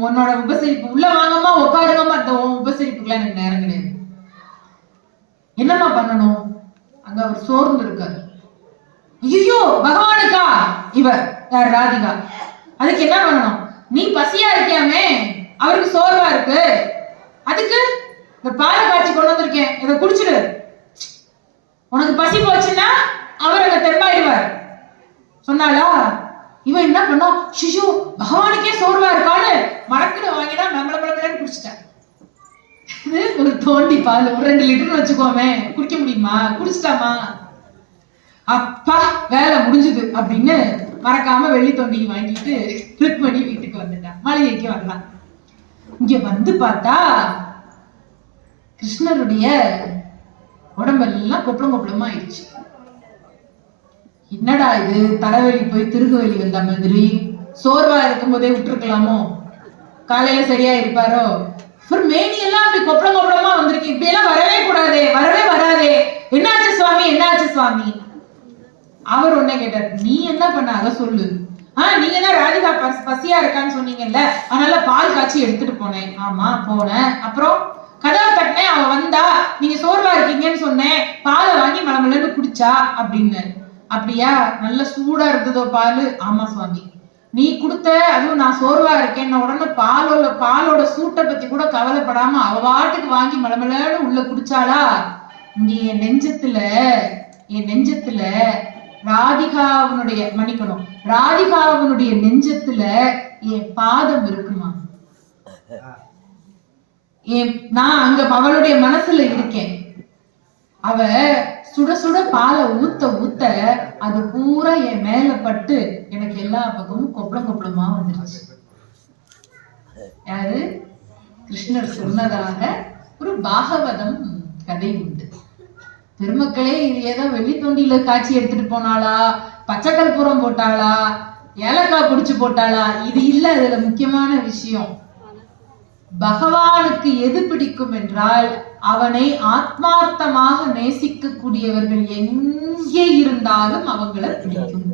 உன்னோட உபசரிப்பு, உள்ள வாங்கம்மா உட்காருங்கம்மா. இந்த உபசரிப்புக்குலாம் எனக்கு நேரம் கிடையாது. என்னம்மா பண்ணணும்? அங்க அவர் சோர்ந்து இருக்காரு. ஐயோ பகவானுக்கா இவர் யார்? ராதிகா. அதுக்கு என்ன பண்ணணும்? நீ பசியா இருக்கியாமே, அவருக்கு சோர்வா இருக்கு, அதுக்கு இந்த பாலை காய்ச்சி கொண்டு வந்திருக்கேன், இதை குடிச்சிடு. உனக்கு பசி போச்சுன்னா அவர் அங்க தெம்பாயிடுவார் சொன்னாலா. இவன் என்ன பண்ணோம், சிஷு பகவானுக்கே சோர்வா இருக்கான்னு மடக்குன்னு வாங்கினா மெம்பளன்னு குடிச்சிட்டேன். இது ஒரு தோண்டி பால், ஒரு 2 லிட்டர்னு வச்சுக்கோமே, குடிக்க முடியுமா? குடிச்சிட்டாமா, அப்பா வேலை முடிஞ்சுது அப்படின்னு மறக்காம வெள்ளி தொண்டிக்கு வாங்கிட்டு ருக்மணி வீட்டுக்கு வந்துட்டான். மாளிகைக்கு வரலாம். இங்க வந்து பார்த்தா கிருஷ்ணருடைய உடம்பெல்லாம் கொப்பளமா ஆயிடுச்சு. என்னடா இது, தலைவலி போய் திருகுவலி வந்த மாதிரி, சோர்வா இருக்கும் போதே விட்டுருக்கலாமோ? காலையில சரியா இருப்பாரோ? மேனி எல்லாம் அப்படி கொப்பளம் கொப்பளமா வந்திருக்கு. இப்படி எல்லாம் வரவே கூடாதே, வரவே வராதே. என்னாச்சு சுவாமி, என்னாச்சு சுவாமி? அவர் உடனே கேட்டார், நீ என்ன பண்ண அதை சொல்லு. நீங்க தான் ராதிகா பசியா இருக்கான்னு சொன்னீங்கல்ல, அதனால பால் காய்ச்சி எடுத்துட்டு போனேன். ஆமா போனேன். அப்புறம் கதவை தட்டினேன், அவ வந்தா, நீங்க சோர்வா இருக்கீங்கன்னு சொன்னேன், பாலை வாங்கி மலமலன்னு குடிச்சா அப்படின்னு. அப்படியா, நல்ல சூடா இருந்ததோ பால்? ஆமா சுவாமி. நீ கொடுத்த, அதுவும் நான் சோர்வா இருக்கேன் உடனே பாலோட சூட்டை பத்தி கூட கவலைப்படாம அவ வாட்டுக்கு வாங்கி மலமலன்னு உள்ள குடிச்சாளா? இங்க என் நெஞ்சத்துல ராதிகாவனுடைய மன்னிக்கணும், ராதிகாவனுடைய நெஞ்சத்துல என் பாதம் இருக்குமா? நான் அங்க அவளுடைய மனசுல இருக்கேன். அவ சுட சுட பாலை ஊத்த அது பூரா என் மேல பட்டு எனக்கு எல்லா பக்கமும் கொப்பளமா வந்துருச்சு. யாரு? கிருஷ்ணர் சொன்னதாக ஒரு பாகவதம் கதை உண்டு. பெருமக்களே, இது ஏதோ வெள்ளி தோண்டியில காட்சி எடுத்துட்டு போனாளா, பச்சை கற்பூரம் போட்டாளா, ஏலக்காய் பிடிச்சு போட்டாளா? இது இல்ல. அதுல முக்கியமான விஷயம், பகவானுக்கு எது பிடிக்கும் என்றால் அவனை ஆத்மார்த்தமாக நேசிக்க கூடியவர்கள் எங்கே இருந்தாலும் அவங்கள பிடிக்கும்.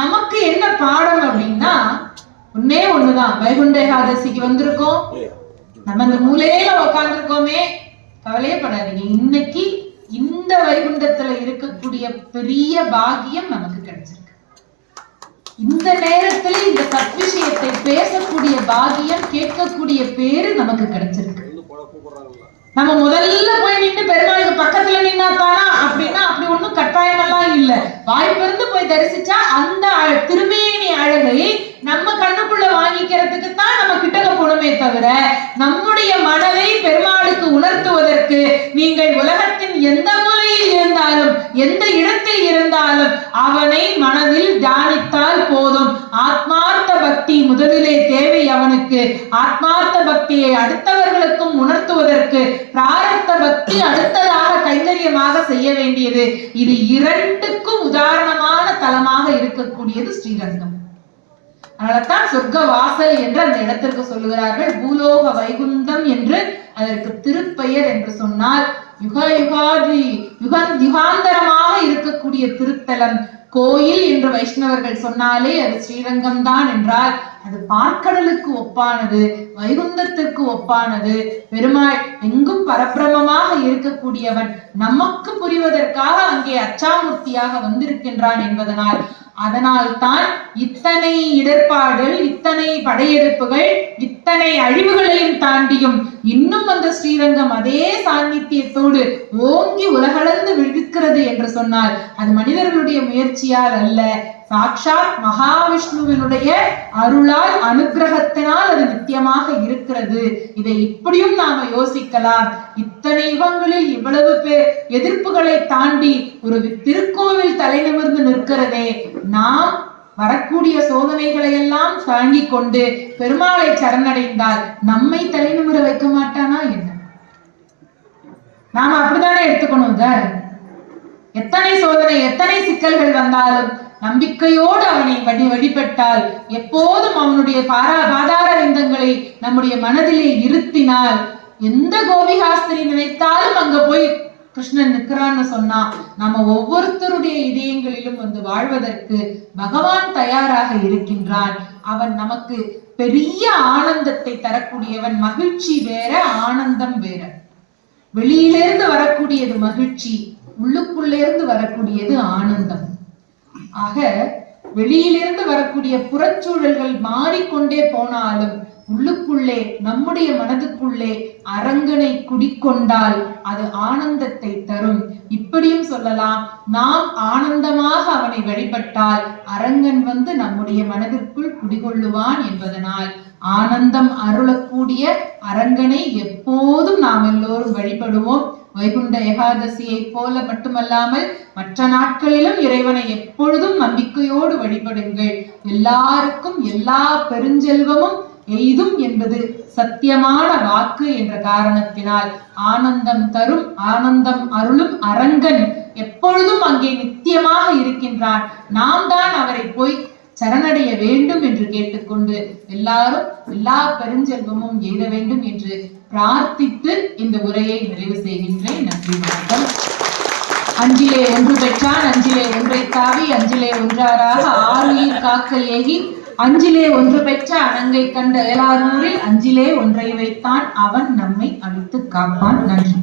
நமக்கு என்ன பாடம் அப்படின்னா ஒன்னே ஒண்ணுதான். வைகுண்ட ஏகாதசிக்கு வந்திருக்கோம், நம்ம இந்த மூலையில உட்கார்ந்துருக்கோமே, கவலையே படாதீங்க. இன்னைக்கு இந்த வைகுண்டத்துல இருக்கக்கூடிய பெரிய பாக்கியம் நமக்கு கிடைச்சிருக்கு. இந்த நேரத்துல இந்த சத்விஷயத்தை பேசக்கூடிய பாக்கியம், கேட்கக்கூடிய பேரு நமக்கு கிடைச்சிருக்கு. நம்ம முதல்ல போய் நின்று பெருமாளுக்கு பக்கத்துல நின்னாத்தானா அப்படின்னா அப்படி ஒண்ணும் கட்டாயம் எல்லாம் இல்ல. வாய்ப்பிருந்து போய் தரிசிச்சா அந்த திருமேனி அழகை நம்ம கண்ணுக்குள்ள வாங்கிக்கிறதுக்கு தான் நம்ம கிட்டக்க போகணுமே தவிர, நம்முடைய மனதை பெருமாளுக்கு உணர்த்துவதற்கு நீங்கள் உலகத்தின் எந்த மூலையில் இருந்தாலும் எந்த இடத்தில் இருந்தாலும் அவனை மனதில் தியானித்தால் போதும். ஆத்மார்த்த பக்தி முதலிலே தேவை அவனுக்கு. ஆத்மார்த்த பக்தியை அடுத்தவர்களுக்கும் உணர்த்துவதற்கு பிராரப்த பக்தி அடுத்ததாக கைங்கரியமாக செய்ய வேண்டியது. இது இரண்டுக்கும் உதாரணமான தலமாக இருக்கக்கூடியது ஸ்ரீரங்கம். அதனால்தான் சொர்க்க வாசல் என்று அந்த இடத்திற்கு சொல்லுகிறார்கள். பூலோக வைகுந்தம் என்று அதற்கு திருப்பெயர் என்று சொன்னால் யுகாந்தரமாக இருக்கக்கூடிய திருத்தலம் கோயில் என்று வைஷ்ணவர்கள் சொன்னாலே அது ஸ்ரீரங்கம் தான் என்றால் அது பார்க்கடலுக்கு ஒப்பானது, வைகுந்தத்திற்கு ஒப்பானது. பெருமாள் எங்கும் பரபிரமமாக இருக்கக்கூடியவன் நமக்கு புரிவதற்காக அங்கே அச்சாமூர்த்தியாக வந்திருக்கின்றான் என்பதனால், அதனால் தான் இத்தனை இடர்பாடுகள், இத்தனை படையெடுப்புகள், இத்தனை அழிவுகளையும் தாண்டியும் இன்னும் அந்த ஸ்ரீரங்கம் அதே சாநித்தியத்தோடு ஓங்கி உலகளந்து விழுக்கிறது என்று சொன்னால் அது மனிதர்களுடைய முயற்சியால் அல்ல, சாட்சாத் மகாவிஷ்ணுவினுடைய அருளால் அனுகிரகத்தினால் அது நித்தியமாக இருக்கிறது. இதை இப்படியும் நாம யோசிக்கலாம். இத்தனை யுகங்களில் இவ்வளவு பேர் எதிர்ப்புகளை தாண்டி ஒரு திருக்கோவில் தலை நிமிர்ந்து நிற்கிறதே, நாம் வரக்கூடிய சோதனைகளை எல்லாம் தாங்கிக் கொண்டு பெருமாளை சரணடைந்தால் நம்மை தலை நிமிர வைக்க மாட்டானா என்ன? நாம அப்படித்தானே எடுத்துக்கணும். எத்தனை சோதனை, எத்தனை சிக்கல்கள் வந்தாலும் நம்பிக்கையோடு அவனை வழிபட்டால், எப்போதும் அவனுடைய பாதார விந்தங்களை நம்முடைய மனதிலே இருத்தினால், எந்த கோபிகாஸ்திரி நினைத்தாலும் அங்க போய் கிருஷ்ணன் நிற்கிறான்னு சொன்னா நம்ம ஒவ்வொருத்தருடைய இதயங்களிலும் வந்து வாழ்வதற்கு பகவான் தயாராக இருக்கின்றான். அவன் நமக்கு பெரிய ஆனந்தத்தை தரக்கூடியவன். மகிழ்ச்சி வேற, ஆனந்தம் வேற. வெளியிலிருந்து வரக்கூடியது மகிழ்ச்சி, உள்ளுக்குள்ளேருந்து வரக்கூடியது ஆனந்தம். ஆக வெளியிலிருந்து வரக்கூடிய புறச்சூழல்கள் மாறிக்கொண்டே போனாலும் உள்ளுக்குள்ளே நம்முடைய மனதுக்குள்ளே அரங்கனை குடிக்கொண்டால் அது ஆனந்தத்தை தரும். இப்படியும் சொல்லலாம், நாம் ஆனந்தமாக அவனை வழிபட்டால் அரங்கன் வந்து நம்முடைய மனதிற்குள் குடிகொள்ளுவான் என்பதனால் ஆனந்தம் அருளக்கூடிய அரங்கனை எப்போதும் நாம் எல்லோரும் வழிபடுவோம். வைகுண்ட ஏகாதசியை போல மட்டுமல்லாமல் மற்ற நாட்களிலும் இறைவனை எப்பொழுதும் நம்பிக்கையோடு வழிபடுங்கள். எல்லாருக்கும் எல்லா பெருஞ்செல்வமும் எய்தும் என்பது சத்தியமான வாக்கு என்ற காரணத்தினால் ஆனந்தம் தரும், ஆனந்தம் அருளும் அரங்கன் எப்பொழுதும் அங்கே நித்தியமாக இருக்கின்றார், நாம் தான் அவரை போய் சரணடைய வேண்டும் என்று கேட்டுக்கொண்டு எல்லாரும் எல்லா பெருஞ்செல்வமும் எய்த வேண்டும் என்று பிரார்த்தித்து இந்த உரையை நிறைவு செய்கின்றேன். நன்றி, வணக்கம். அஞ்சிலே ஒன்று பெற்றான், அஞ்சிலே ஒன்றை தாவி, அஞ்சிலே ஒன்றாராக ஆறுயிர் காக்க ஏகி, அஞ்சிலே ஒன்று பெற்ற அணங்கை கண்ட ஏலாரூரில் அஞ்சிலே ஒன்றை வைத்தான், அவன் நம்மை அழித்து காப்பான். நன்றி.